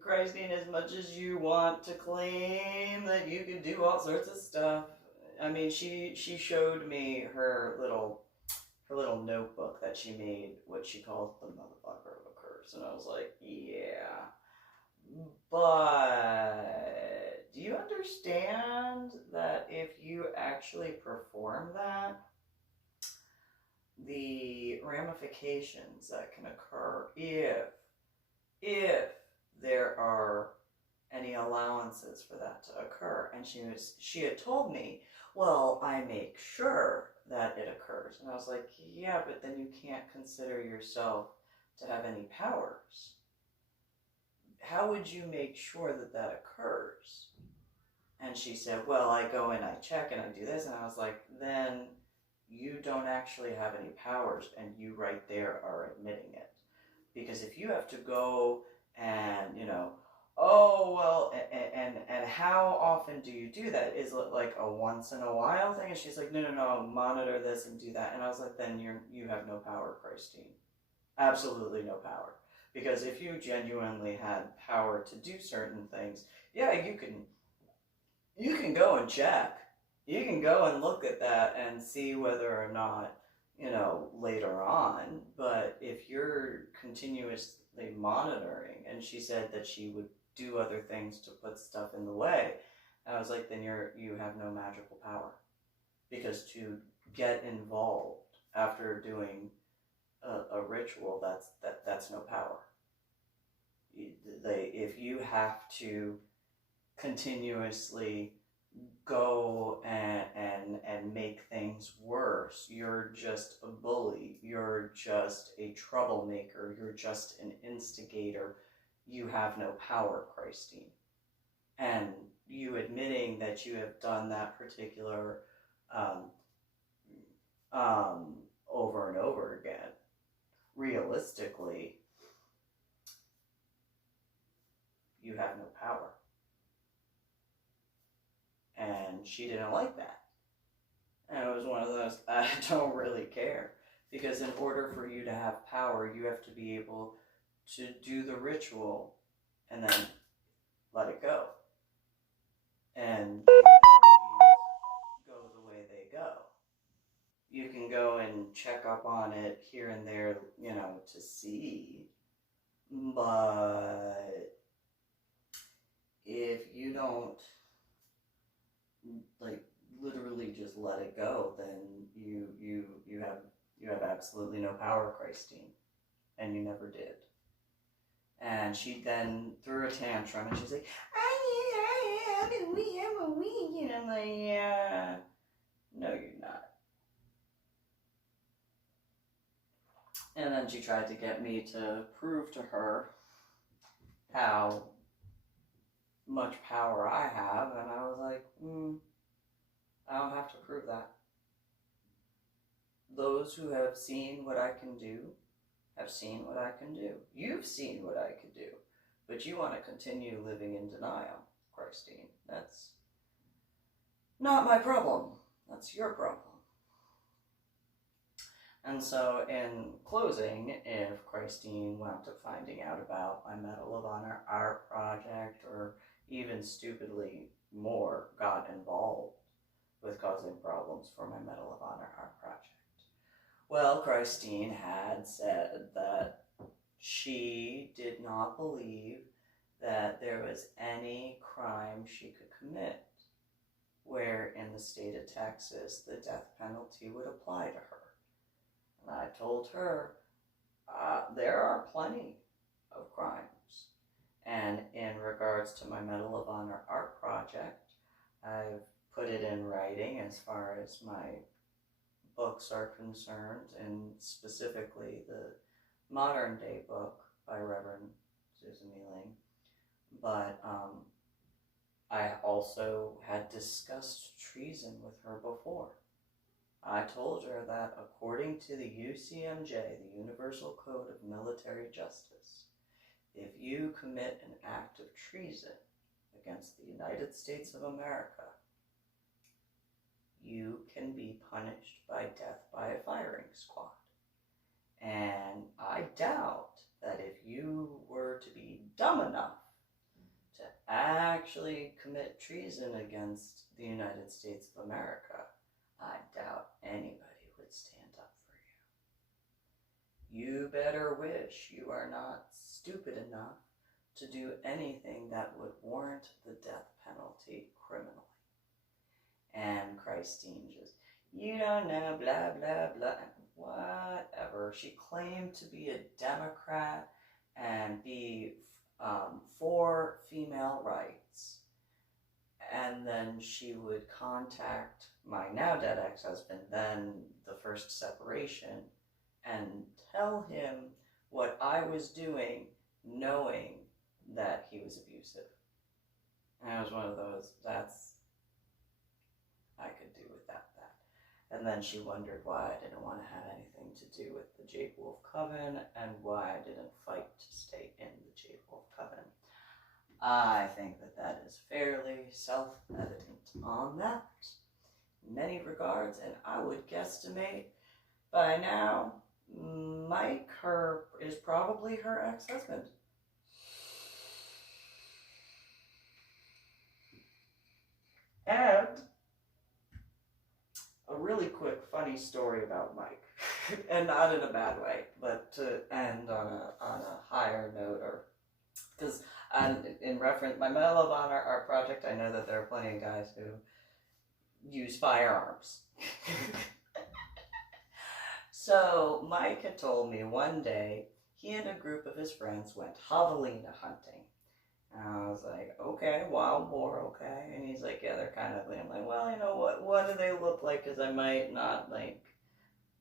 Christine, as much as you want to claim that you can do all sorts of stuff, I mean, she showed me her little notebook that she made, what she calls the motherfucker of a curse, and I was like, yeah, but do you understand that if you actually perform that, the ramifications that can occur if there are any allowances for that to occur? And she had told me, well, I make sure that it occurs. And I was like, yeah, but then you can't consider yourself to have any powers. How would you make sure that that occurs? And she said, well, I go and I check and I do this. And I was like, then you don't actually have any powers, and you right there are admitting it. Because if you have to go and, oh, well, and how often do you do that? Is it like a once in a while thing? And she's like, no, monitor this and do that. And I was like, then you have no power, Christine. Absolutely no power. Because if you genuinely had power to do certain things, yeah, you can go and check. You can go and look at that and see whether or not, later on. But if you're continuously monitoring, and she said that she would do other things to put stuff in the way, I was like, then you have no magical power. Because to get involved after doing a ritual, that's no power. If you have to continuously go and make things worse, you're just a bully, you're just a troublemaker, you're just an instigator, you have no power, Christine. And you admitting that you have done that particular over and over again, realistically, you have no power. And she didn't like that. And it was one of those, I don't really care. Because in order for you to have power, you have to be able to do the ritual and then let it go. And go the way they go. You can go and check up on it here and there, to see. But if you don't literally just let it go, then you have absolutely no power, Christine, and you never did. And she then threw a tantrum, and she's like, how can we have a week? And I'm like, yeah, no, you're not. And then she tried to get me to prove to her how much power I have, and I was like, I don't have to prove that. Those who have seen what I can do have seen what I can do. You've seen what I could do. But you want to continue living in denial, Christine. That's not my problem. That's your problem. And so in closing, if Christine wound up finding out about my Medal of Honor art project, or even stupidly more got involved with causing problems for my Medal of Honor art project, well, Christine had said that she did not believe that there was any crime she could commit where in the state of Texas the death penalty would apply to her. And I told her, there are plenty of crimes. And in regards to my Medal of Honor art project, I've put it in writing as far as my books are concerned, and specifically the modern day book by Reverend MeeLing. But I also had discussed treason with her before. I told her that according to the UCMJ, the Universal Code of Military Justice, if you commit an act of treason against the United States of America, you can be punished by death by a firing squad. And I doubt that if you were to be dumb enough to actually commit treason against the United States of America, I doubt anybody would stand up for you. You better wish you are not stupid enough to do anything that would warrant the death penalty criminally. And Christine just, you don't know, blah, blah, blah, whatever. She claimed to be a Democrat and be for female rights. And then she would contact my now dead ex-husband, then the first separation, and tell him what I was doing, knowing that he was abusive. And it was one of those, I could do without that. And then she wondered why I didn't want to have anything to do with the Jade Wolf Coven, and why I didn't fight to stay in the Jade Wolf Coven. I think that is fairly self-evident on that in many regards, and I would guesstimate by now Mike is probably her ex-husband. And a really quick funny story about Mike, and not in a bad way, but to end on a higher note, or because in reference my Medal of Honor art project, I know that there are plenty of guys who use firearms. So Mike had told me one day he and a group of his friends went javelina hunting. And I was like, okay, wild boar, okay. And he's like, yeah, they're kind of ugly. I'm like, well, you know, what do they look like? Because I might not, like,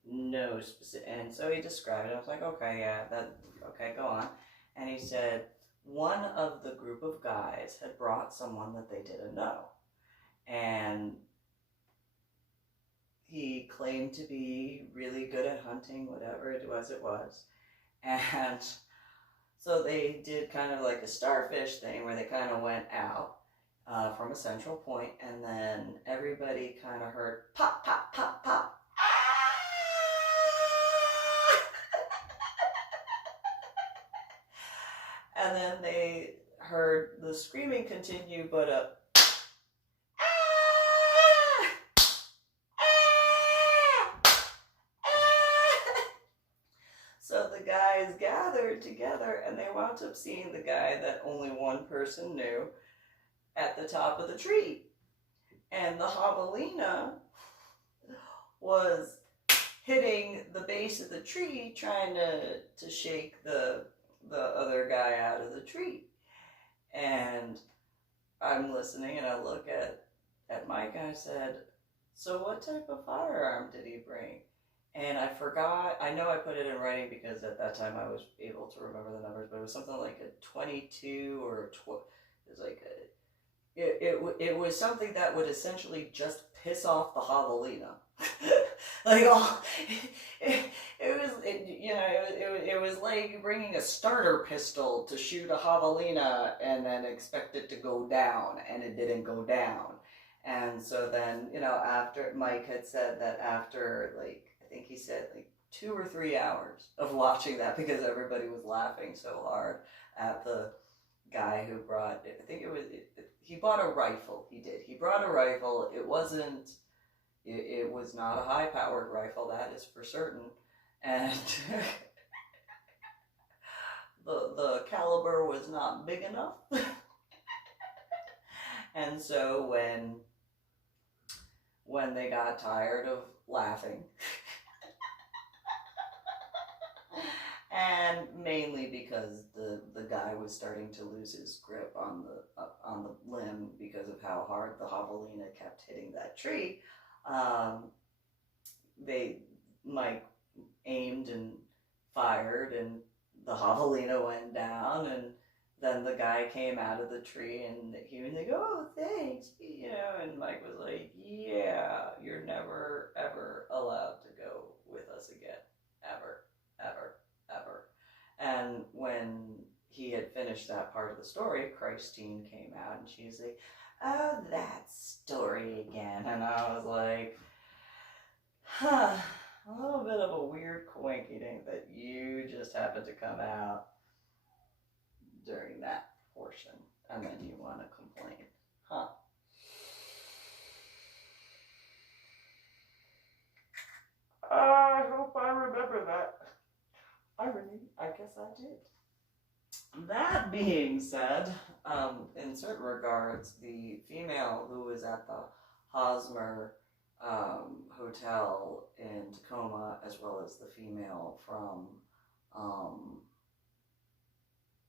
know specific. And so he described it. I was like, okay, yeah, okay, go on. And he said, one of the group of guys had brought someone that they didn't know. And he claimed to be really good at hunting, whatever it was. And so they did kind of like a starfish thing where they kind of went out from a central point, and then everybody kind of heard pop, pop, pop, pop. And then they heard the screaming continue, but so the guys gathered together, and they wound up seeing the guy that only one person knew at the top of the tree. And the javelina was hitting the base of the tree, trying to shake the other guy out of the tree. And I'm listening, and I look at Mike, and I said, so what type of firearm did he bring? And I forgot, I know I put it in writing because at that time I was able to remember the numbers, but it was something like a 22 or it was like it was something that would essentially just piss off the javelina. Like, it was, it was like bringing a starter pistol to shoot a javelina and then expect it to go down, and it didn't go down. And so then, after Mike had said that after, like, I think he said like 2 or 3 hours of watching that, because everybody was laughing so hard at the guy who brought, I think he bought a rifle. He brought a rifle. It was not a high-powered rifle, that is for certain. And the caliber was not big enough. And so when they got tired of laughing, and mainly because the guy was starting to lose his grip on the limb because of how hard the javelina kept hitting that tree, Mike aimed and fired, and the javelina went down, and then the guy came out of the tree, and he was like, "Oh, thanks," and Mike was like, "Yeah, you're never, ever allowed to go with us again. Ever, ever, ever." And when he had finished that part of the story, Christine came out, and she was like, "Oh, that story again." And I was like, huh, a little bit of a weird coinky-dink that you just happened to come out during that portion, and then you want to complain, huh? I hope I remember that. I guess I did. That being said, in certain regards, the female who was at the Hosmer hotel in Tacoma, as well as the female from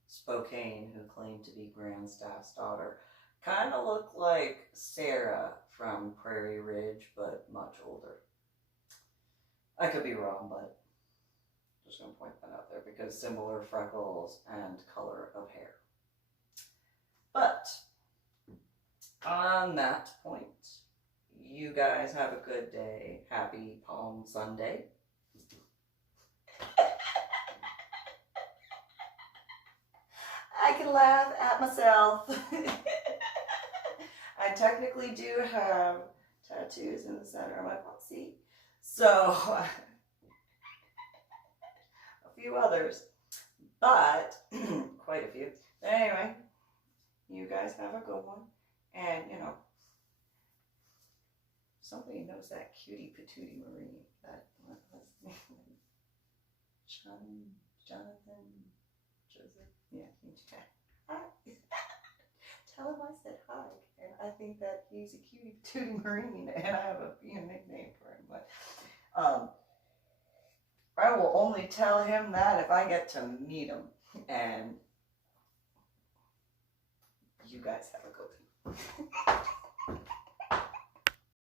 Spokane who claimed to be Grandstaff's daughter, kind of looked like Sarah from Prairie Ridge, but much older. I could be wrong, but just going to point that out there because similar freckles and color of hair. But on that point, you guys have a good day. Happy Palm Sunday. I can laugh at myself. I technically do have tattoos in the center of my pussy. So, a few others, but quite a few. Anyway, you guys have a good one. And, somebody knows that cutie patootie Marie. That, what was his name? Jonathan, Joseph? Yeah, hi. Tell him I said hi. And I think that he's a cutie patootie Marine, and I have a nickname for him. But I will only tell him that if I get to meet him. And you guys have a good one.